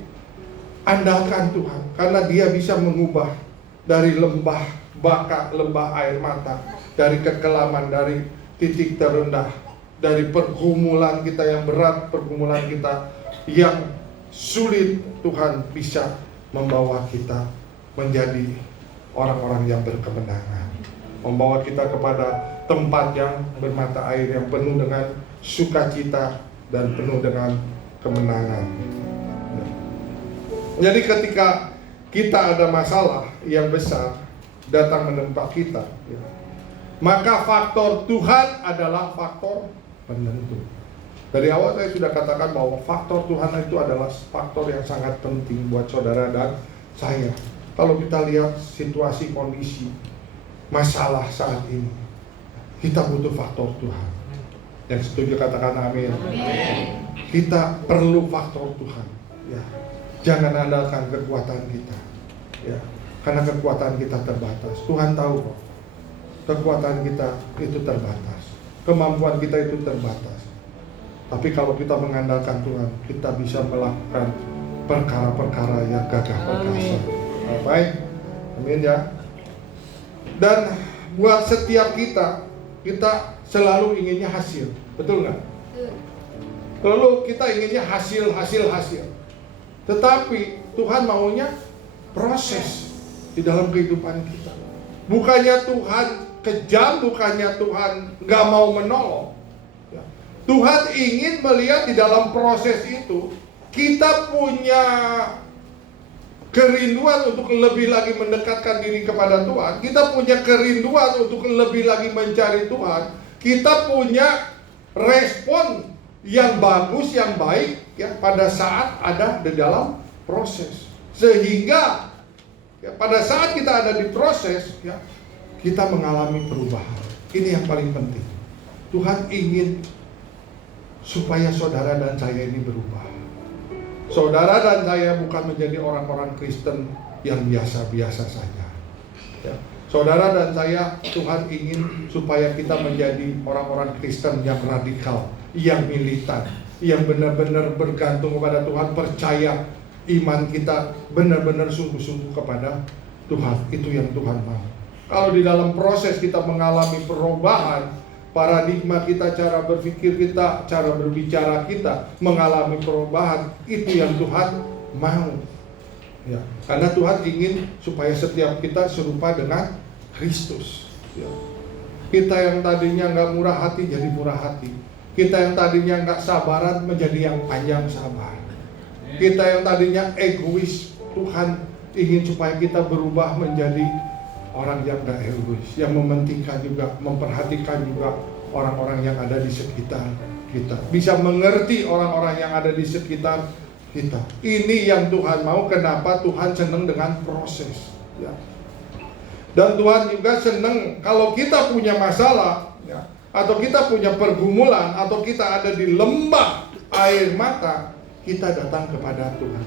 andalkan Tuhan, karena Dia bisa mengubah dari lembah baka, lembah air mata, dari kekelaman, dari titik terendah, dari pergumulan kita yang berat, pergumulan kita yang sulit. Tuhan bisa membawa kita menjadi orang-orang yang berkemenangan, membawa kita kepada tempat yang bermata air, yang penuh dengan sukacita dan penuh dengan kemenangan. Jadi ketika kita ada masalah yang besar datang menempa kita, ya, maka faktor Tuhan adalah faktor penentu. Dari awal saya sudah katakan bahwa faktor Tuhan itu adalah faktor yang sangat penting buat saudara dan saya. Kalau kita lihat situasi, kondisi, masalah saat ini, kita butuh faktor Tuhan. Yang setuju katakan amin. Kita perlu faktor Tuhan, ya. Jangan andalkan kekuatan kita, ya. Karena kekuatan kita terbatas. Tuhan tahu kok, kekuatan kita itu terbatas, kemampuan kita itu terbatas. Tapi kalau kita mengandalkan Tuhan, kita bisa melakukan perkara-perkara yang gagah perkasa. Baik, amin ya. Dan buat setiap kita selalu inginnya hasil, betul nggak? Lalu kita inginnya hasil. Tetapi Tuhan maunya proses di dalam kehidupan kita. Bukannya Tuhan kejam, bukannya Tuhan nggak mau menolong. Tuhan ingin melihat di dalam proses itu kita punya kerinduan untuk lebih lagi mendekatkan diri kepada Tuhan, kita punya kerinduan untuk lebih lagi mencari Tuhan, kita punya respon yang bagus, yang baik ya pada saat ada di dalam proses. Sehingga ya, pada saat kita ada di proses ya, kita mengalami perubahan. Ini yang paling penting. Tuhan ingin supaya saudara dan saya ini berubah. Saudara dan saya bukan menjadi orang-orang Kristen yang biasa-biasa saja ya. Saudara dan saya, Tuhan ingin supaya kita menjadi orang-orang Kristen yang radikal, yang militan, yang benar-benar bergantung kepada Tuhan, percaya iman kita benar-benar sungguh-sungguh kepada Tuhan. Itu yang Tuhan mau. Kalau di dalam proses kita mengalami perubahan, paradigma kita, cara berpikir kita, cara berbicara kita mengalami perubahan, itu yang Tuhan mau ya. Karena Tuhan ingin supaya setiap kita serupa dengan Kristus ya. Kita yang tadinya nggak murah hati jadi murah hati. Kita yang tadinya nggak sabaran menjadi yang panjang sabar. Kita yang tadinya egois, Tuhan ingin supaya kita berubah menjadi orang yang gak egois, yang mementingkan juga, memperhatikan juga orang-orang yang ada di sekitar kita, bisa mengerti orang-orang yang ada di sekitar kita. Ini yang Tuhan mau. Kenapa Tuhan senang dengan proses ya. Dan Tuhan juga senang kalau kita punya masalah ya, atau kita punya pergumulan, atau kita ada di lembah air mata, kita datang kepada Tuhan.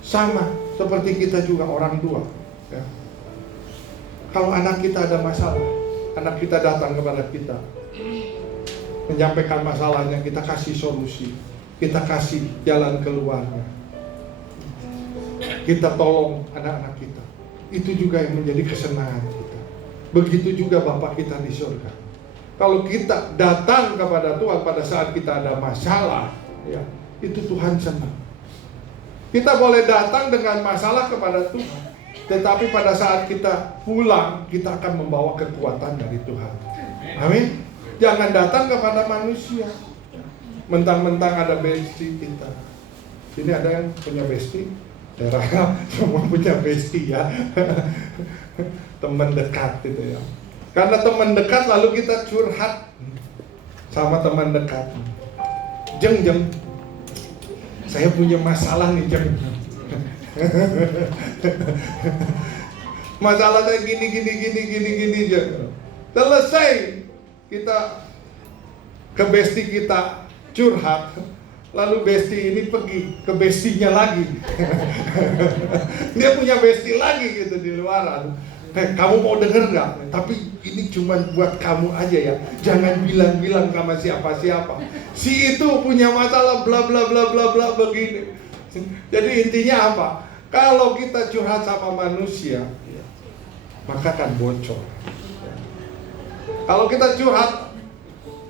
Sama seperti kita juga orang tua ya. Kalau anak kita ada masalah, anak kita datang kepada kita, menyampaikan masalahnya, kita kasih solusi, kita kasih jalan keluarnya, kita tolong anak-anak kita. Itu juga yang menjadi kesenangan kita. Begitu juga Bapa kita di surga. Kalau kita datang kepada Tuhan pada saat kita ada masalah ya, itu Tuhan senang. Kita boleh datang dengan masalah kepada Tuhan, tetapi pada saat kita pulang, kita akan membawa kekuatan dari Tuhan. Amin. Jangan datang kepada manusia mentang-mentang ada bestie kita. Sini ada yang punya bestie? Daerah semua punya bestie ya. Teman dekat itu ya. Karena teman dekat lalu kita curhat sama teman dekat. Jeng, saya punya masalah nih Jeng. Masalahnya gini Jeng. Selesai kita ke bestie kita curhat, lalu bestie ini pergi ke bestinya lagi. Dia punya bestie lagi gitu di luaran. Kamu mau denger nggak? Tapi ini cuma buat kamu aja ya. Jangan bilang-bilang sama siapa-siapa. Si itu punya masalah bla bla bla bla bla begini. Jadi intinya apa? Kalau kita curhat sama manusia, maka akan bocor. Kalau kita curhat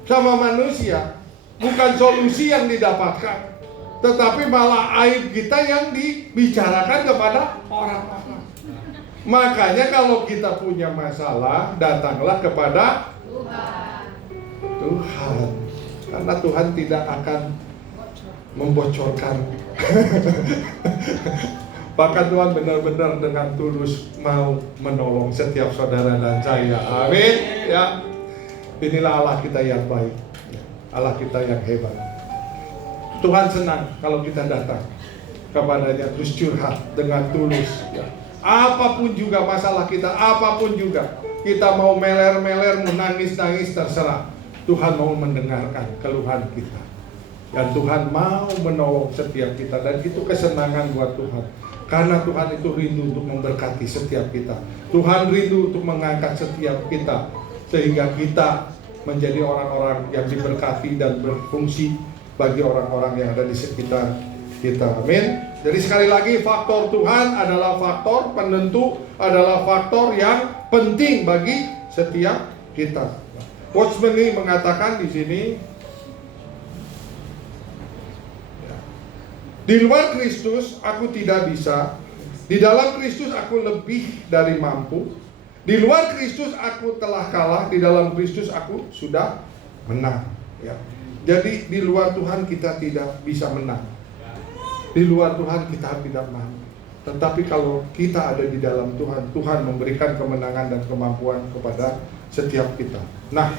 sama manusia, bukan solusi yang didapatkan, tetapi malah aib kita yang dibicarakan kepada orang-orang. Makanya kalau kita punya masalah, datanglah kepada Tuhan. Karena Tuhan tidak akan membocorkan. Bahkan Tuhan benar-benar dengan tulus mau menolong setiap saudara dan saya. Amin. Ya. Inilah Allah kita yang baik, Allah kita yang hebat. Tuhan senang kalau kita datang kepadanya terus curhat dengan tulus ya. Apapun juga masalah kita, apapun juga, kita mau meler-meler, menangis-nangis, terserah. Tuhan mau mendengarkan keluhan kita, dan Tuhan mau menolong setiap kita. Dan itu kesenangan buat Tuhan, karena Tuhan itu rindu untuk memberkati setiap kita. Tuhan rindu untuk mengangkat setiap kita, sehingga kita menjadi orang-orang yang diberkati dan berfungsi bagi orang-orang yang ada di sekitar kita. Amin. Jadi sekali lagi, faktor Tuhan adalah faktor penentu, adalah faktor yang penting bagi setiap kita. Watchman ini mengatakan di sini, di luar Kristus aku tidak bisa, di dalam Kristus aku lebih dari mampu, di luar Kristus aku telah kalah, di dalam Kristus aku sudah menang. Ya. Jadi di luar Tuhan kita tidak bisa menang. Di luar Tuhan kita tidak mampu. Tetapi kalau kita ada di dalam Tuhan, Tuhan memberikan kemenangan dan kemampuan kepada setiap kita. Nah,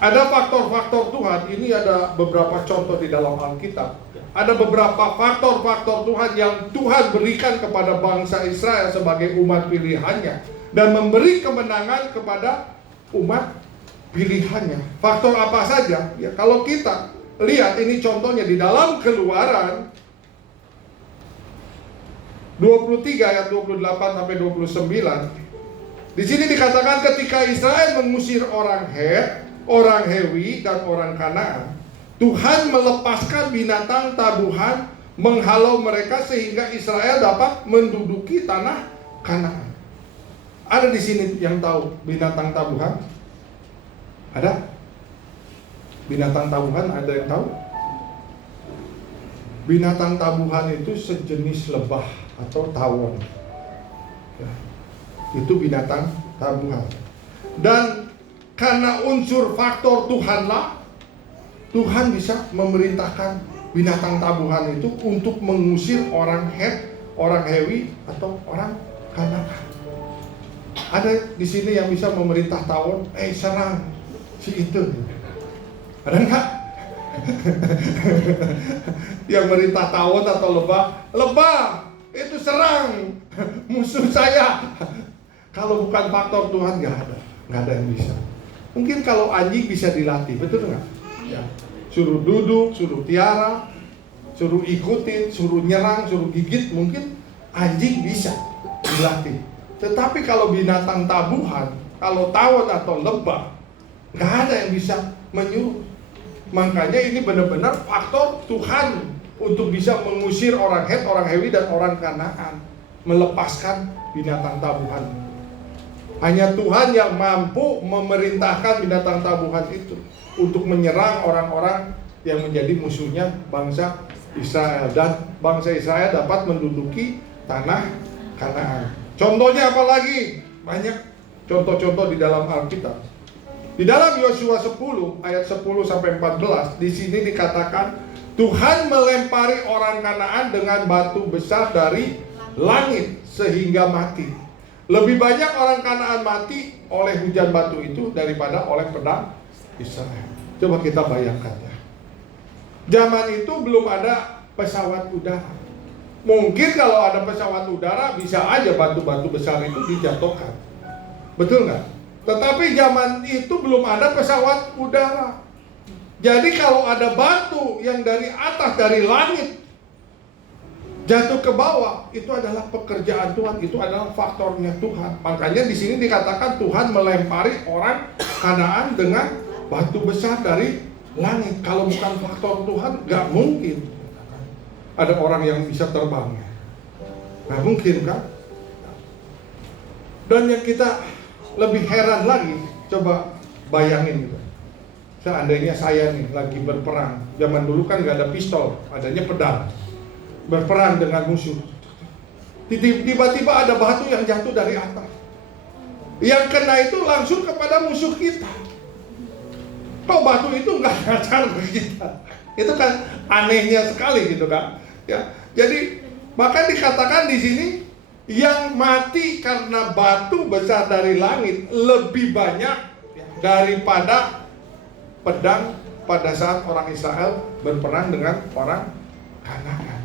ada faktor-faktor Tuhan. Ini ada beberapa contoh di dalam Alkitab. Ada beberapa faktor-faktor Tuhan yang Tuhan berikan kepada bangsa Israel sebagai umat pilihannya, dan memberi kemenangan kepada umat pilihannya. Faktor apa saja? Ya, kalau kita lihat ini contohnya di dalam Keluaran 23 ayat 28 sampai 29. Di sini dikatakan ketika Israel mengusir orang Het, orang Hewi, dan orang Kanaan, Tuhan melepaskan binatang tabuhan menghalau mereka sehingga Israel dapat menduduki tanah Kanaan. Ada di sini yang tahu binatang tabuhan? Ada? Binatang tabuhan ada yang tahu? Binatang tabuhan itu sejenis lebah atau tawon. Ya, itu binatang tabuhan. Dan karena unsur faktor Tuhanlah, Tuhan bisa memerintahkan binatang tabuhan itu untuk mengusir orang Het, orang Hewi, atau orang Kanaan. Ada di sini yang bisa memerintah tawon, serang si itu. Ada enggak? Yang merintah tawon atau lebah, lebah itu serang musuh saya. Kalau bukan faktor Tuhan nggak ada yang bisa. Mungkin kalau anjing bisa dilatih, betul nggak? Ya. Suruh duduk, suruh tiara, suruh ikutin, suruh nyerang, suruh gigit, mungkin anjing bisa dilatih. Tetapi kalau binatang tabuhan, kalau tawon atau lebah, nggak ada yang bisa menyuruh. Makanya ini benar-benar faktor Tuhan untuk bisa mengusir orang Het, orang Hewi, dan orang Kanaan, melepaskan binatang tabuhan. Hanya Tuhan yang mampu memerintahkan binatang tabuhan itu untuk menyerang orang-orang yang menjadi musuhnya bangsa Israel, dan bangsa Israel dapat menduduki tanah Kanaan. Contohnya apa lagi? Banyak contoh-contoh di dalam Alkitab. Di dalam Yosua 10 ayat 10 sampai 14, di sini dikatakan Tuhan melempari orang Kanaan dengan batu besar dari langit sehingga mati. Lebih banyak orang Kanaan mati oleh hujan batu itu daripada oleh pedang Israel. Coba kita bayangkan ya. Zaman itu belum ada pesawat udara. Mungkin kalau ada pesawat udara bisa aja batu-batu besar itu dijatuhkan. Betul nggak? Tetapi zaman itu belum ada pesawat udara. Jadi kalau ada batu yang dari atas, dari langit jatuh ke bawah, itu adalah pekerjaan Tuhan, itu adalah faktornya Tuhan. Makanya di sini dikatakan Tuhan melempari orang Kanaan dengan batu besar dari langit. Kalau bukan faktor Tuhan, nggak mungkin ada orang yang bisa terbang. Nggak mungkin kan? Dan yang kita lebih heran lagi, coba bayangin gitu. Seandainya saya nih lagi berperang, zaman dulu kan nggak ada pistol, adanya pedang, berperang dengan musuh. Tiba-tiba ada batu yang jatuh dari atas, yang kena itu langsung kepada musuh kita. Kok batu itu nggak nyasar ke kita? Itu kan anehnya sekali gitu kan? Ya, jadi bahkan dikatakan di sini yang mati karena batu besar dari langit lebih banyak daripada pedang pada saat orang Israel berperang dengan orang Kanaan.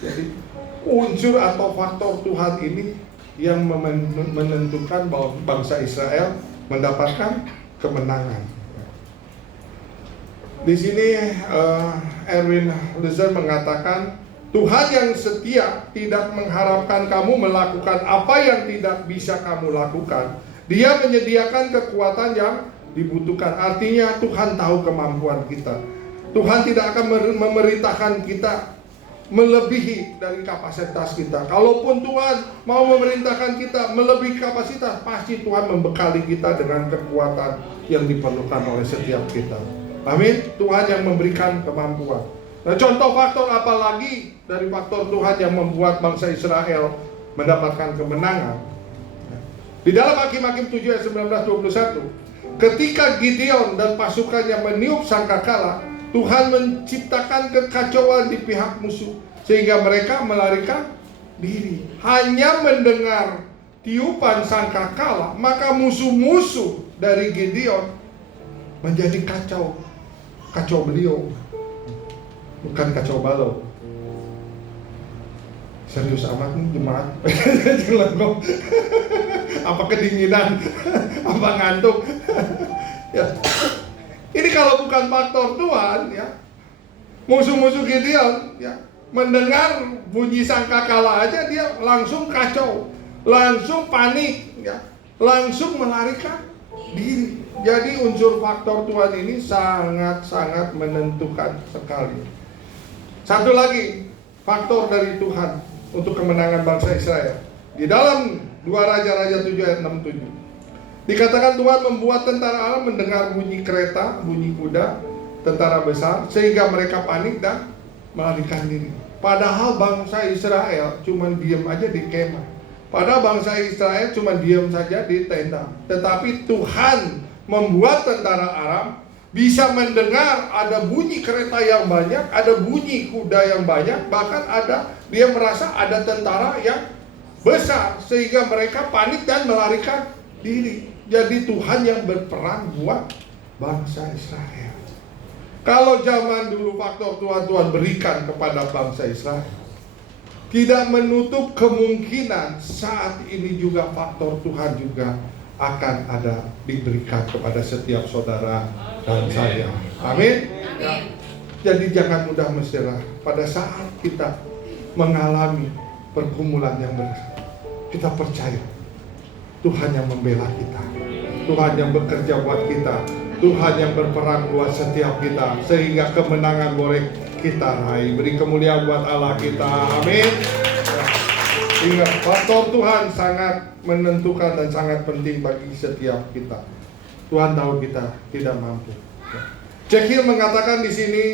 Jadi unsur atau faktor Tuhan ini yang menentukan bahwa bangsa Israel mendapatkan kemenangan. Di sini Erwin Lutzer mengatakan Tuhan yang setia tidak mengharapkan kamu melakukan apa yang tidak bisa kamu lakukan. Dia menyediakan kekuatan yang dibutuhkan. Artinya Tuhan tahu kemampuan kita. Tuhan tidak akan memerintahkan kita melebihi dari kapasitas kita. Kalaupun Tuhan mau memerintahkan kita melebihi kapasitas, pasti Tuhan membekali kita dengan kekuatan yang diperlukan oleh setiap kita. Amin. Tuhan yang memberikan kemampuan. Nah, contoh faktor apa lagi dari faktor Tuhan yang membuat bangsa Israel mendapatkan kemenangan? Di dalam Hakim-Hakim 7 ayat 19-21, ketika Gideon dan pasukannya meniup sangkakala, Tuhan menciptakan kekacauan di pihak musuh sehingga mereka melarikan diri. Hanya mendengar tiupan sangkakala, maka musuh-musuh dari Gideon menjadi kacau. Kacau beliau, bukan kacau balau. Serius amat nih jemaat. Apa kedinginan? Apa ngantuk? Ya. Ini kalau bukan faktor Tuhan, ya, musuh-musuh Gideon, ya, mendengar bunyi sangkakala aja dia langsung kacau, langsung panik, ya, langsung melarikan diri. Jadi unsur faktor Tuhan ini sangat-sangat menentukan sekali. Satu lagi faktor dari Tuhan untuk kemenangan bangsa Israel. Di dalam 2 Raja-Raja 7 ayat 6-7 dikatakan Tuhan membuat tentara Aram mendengar bunyi kereta, bunyi kuda, tentara besar, sehingga mereka panik dan melarikan diri. Padahal bangsa Israel cuma diam aja di kemah. Padahal bangsa Israel cuma diam saja di tenda. Tetapi Tuhan membuat tentara Aram bisa mendengar ada bunyi kereta yang banyak, ada bunyi kuda yang banyak, bahkan dia merasa ada tentara yang besar, sehingga mereka panik dan melarikan diri. Jadi Tuhan yang berperan buat bangsa Israel. Kalau zaman dulu faktor Tuhan berikan kepada bangsa Israel, tidak menutup kemungkinan saat ini juga faktor Tuhan juga akan ada diberikan kepada setiap saudara dan saya. Amin. Ya. Jadi jangan mudah menyerah pada saat kita mengalami pergumulan yang berat. Kita percaya Tuhan yang membela kita, Tuhan yang bekerja buat kita, Tuhan yang berperang buat setiap kita, sehingga kemenangan boleh kita raih. Beri kemuliaan buat Allah kita. Amin. Ingat, faktor Tuhan sangat menentukan dan sangat penting bagi setiap kita. Tuhan tahu kita tidak mampu. Jack Hill mengatakan di sini,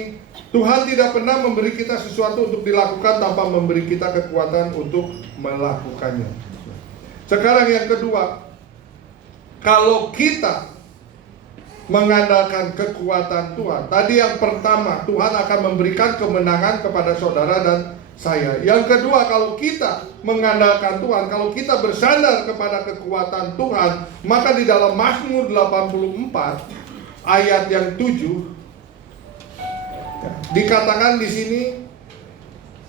Tuhan tidak pernah memberi kita sesuatu untuk dilakukan tanpa memberi kita kekuatan untuk melakukannya. Sekarang yang kedua, kalau kita mengandalkan kekuatan Tuhan, tadi yang pertama, Tuhan akan memberikan kemenangan kepada saudara dan saya. Yang kedua, kalau kita mengandalkan Tuhan, kalau kita bersandar kepada kekuatan Tuhan, maka di dalam Mazmur 84 ayat yang 7 dikatakan di sini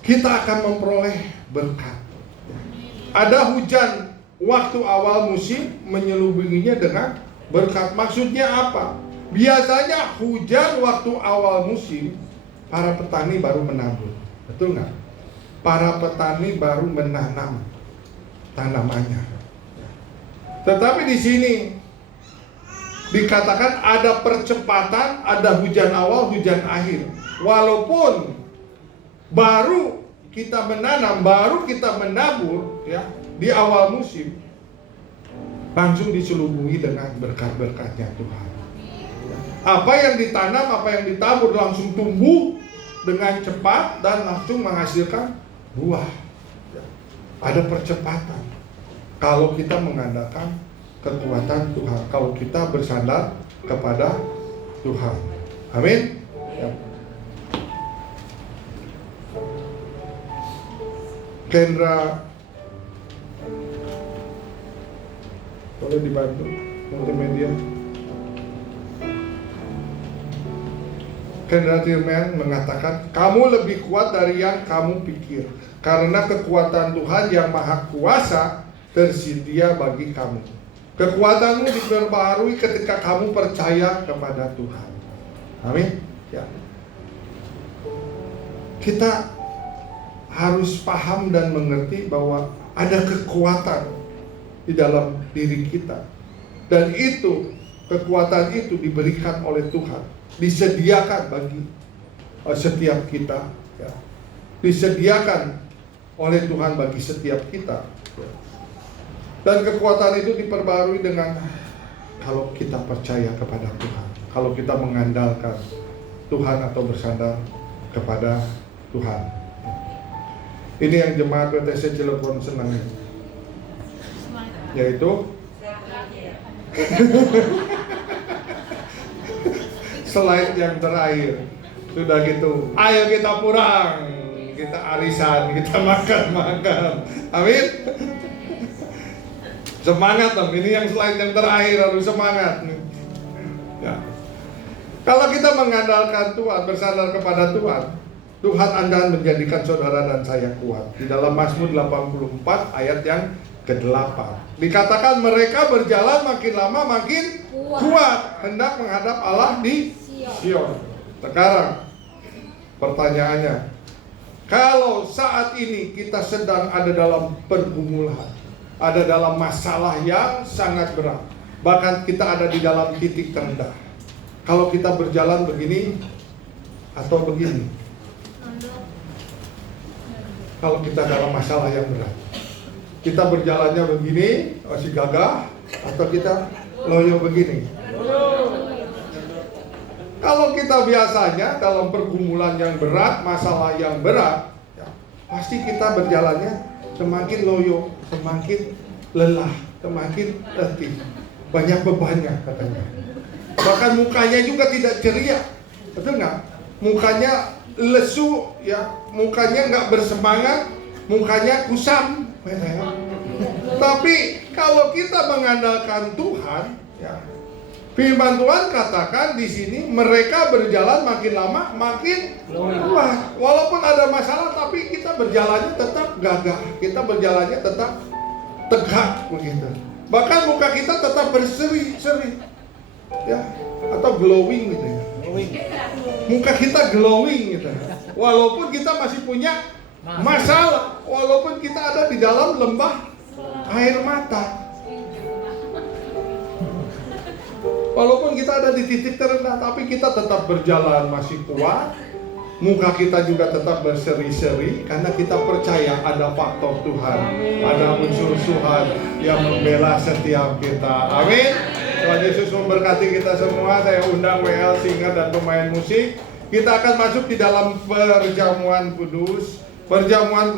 kita akan memperoleh berkat. Ada hujan waktu awal musim, menyelubunginya dengan berkat. Maksudnya apa? Biasanya hujan waktu awal musim, para petani baru menabur, betul nggak? Para petani baru menanam tanamannya. Tetapi di sini dikatakan ada percepatan, ada hujan awal, hujan akhir. Walaupun baru kita menanam, baru kita menabur, ya, di awal musim, langsung diselubungi dengan berkat-berkatnya Tuhan. Apa yang ditanam, apa yang ditabur langsung tumbuh dengan cepat dan langsung menghasilkan buah. Ada percepatan kalau kita mengandalkan kekuatan Tuhan, kalau kita bersandar kepada Tuhan. Amin. Ya. Kendra, boleh dibantu multimedia. Kendra Tirman mengatakan, kamu lebih kuat dari yang kamu pikir, karena kekuatan Tuhan yang maha kuasa tersedia bagi kamu. Kekuatanmu diperbaharui ketika kamu percaya kepada Tuhan. Amin. Ya. Kita harus paham dan mengerti bahwa ada kekuatan di dalam diri kita, dan itu, kekuatan itu diberikan oleh Tuhan, disediakan bagi setiap kita, ya. Disediakan oleh Tuhan bagi setiap kita, ya. Dan kekuatan itu diperbarui dengan kalau kita percaya kepada Tuhan, kalau kita mengandalkan Tuhan atau bersandar kepada Tuhan. Ini yang jemaat PTC Cilegon senang, yaitu slide yang terakhir. Sudah gitu, ayo kita pulang kita arisan, kita makan-makan. Amin. Semangat dong, ini yang slide yang terakhir, harus semangat. Ya. Kalau kita mengandalkan Tuhan, bersandar kepada Tuhan, Tuhan akan menjadikan saudara dan saya kuat. Di dalam Mazmur 84 ayat yang ke-8 dikatakan mereka berjalan makin lama makin kuat, hendak menghadap Allah di Sion. Sekarang pertanyaannya, kalau saat ini kita sedang ada dalam pergumulan, ada dalam masalah yang sangat berat, bahkan kita ada di dalam titik terendah, kalau kita berjalan begini atau begini, kalau kita dalam masalah yang berat, kita berjalannya begini masih gagah, atau kita loyo begini? Kalau kita biasanya dalam pergumulan yang berat, masalah yang berat, ya, pasti kita berjalannya semakin loyo, semakin lelah, semakin letih, banyak bebannya katanya. Bahkan mukanya juga tidak ceria, betul nggak? Mukanya lesu, ya, mukanya nggak bersemangat, mukanya kusam. Tapi kalau kita mengandalkan Tuhan, ya, firman Tuhan katakan di sini mereka berjalan makin lama makin kuat. Walaupun ada masalah, tapi kita berjalannya tetap gagah, kita berjalannya tetap tegak begitu. Bahkan muka kita tetap berseri-seri, ya, atau glowing gitu ya. Muka kita glowing gitu. Walaupun kita masih punya masalah, walaupun kita ada di dalam lembah air mata, walaupun kita ada di titik terendah, tapi kita tetap berjalan masih kuat. Muka kita juga tetap berseri-seri karena kita percaya ada faktor Tuhan, ada unsur Tuhan yang membela setiap kita. Amin. Tuhan Yesus memberkati kita semua. Saya undang WL singer dan pemain musik. Kita akan masuk di dalam perjamuan kudus. Perjamuan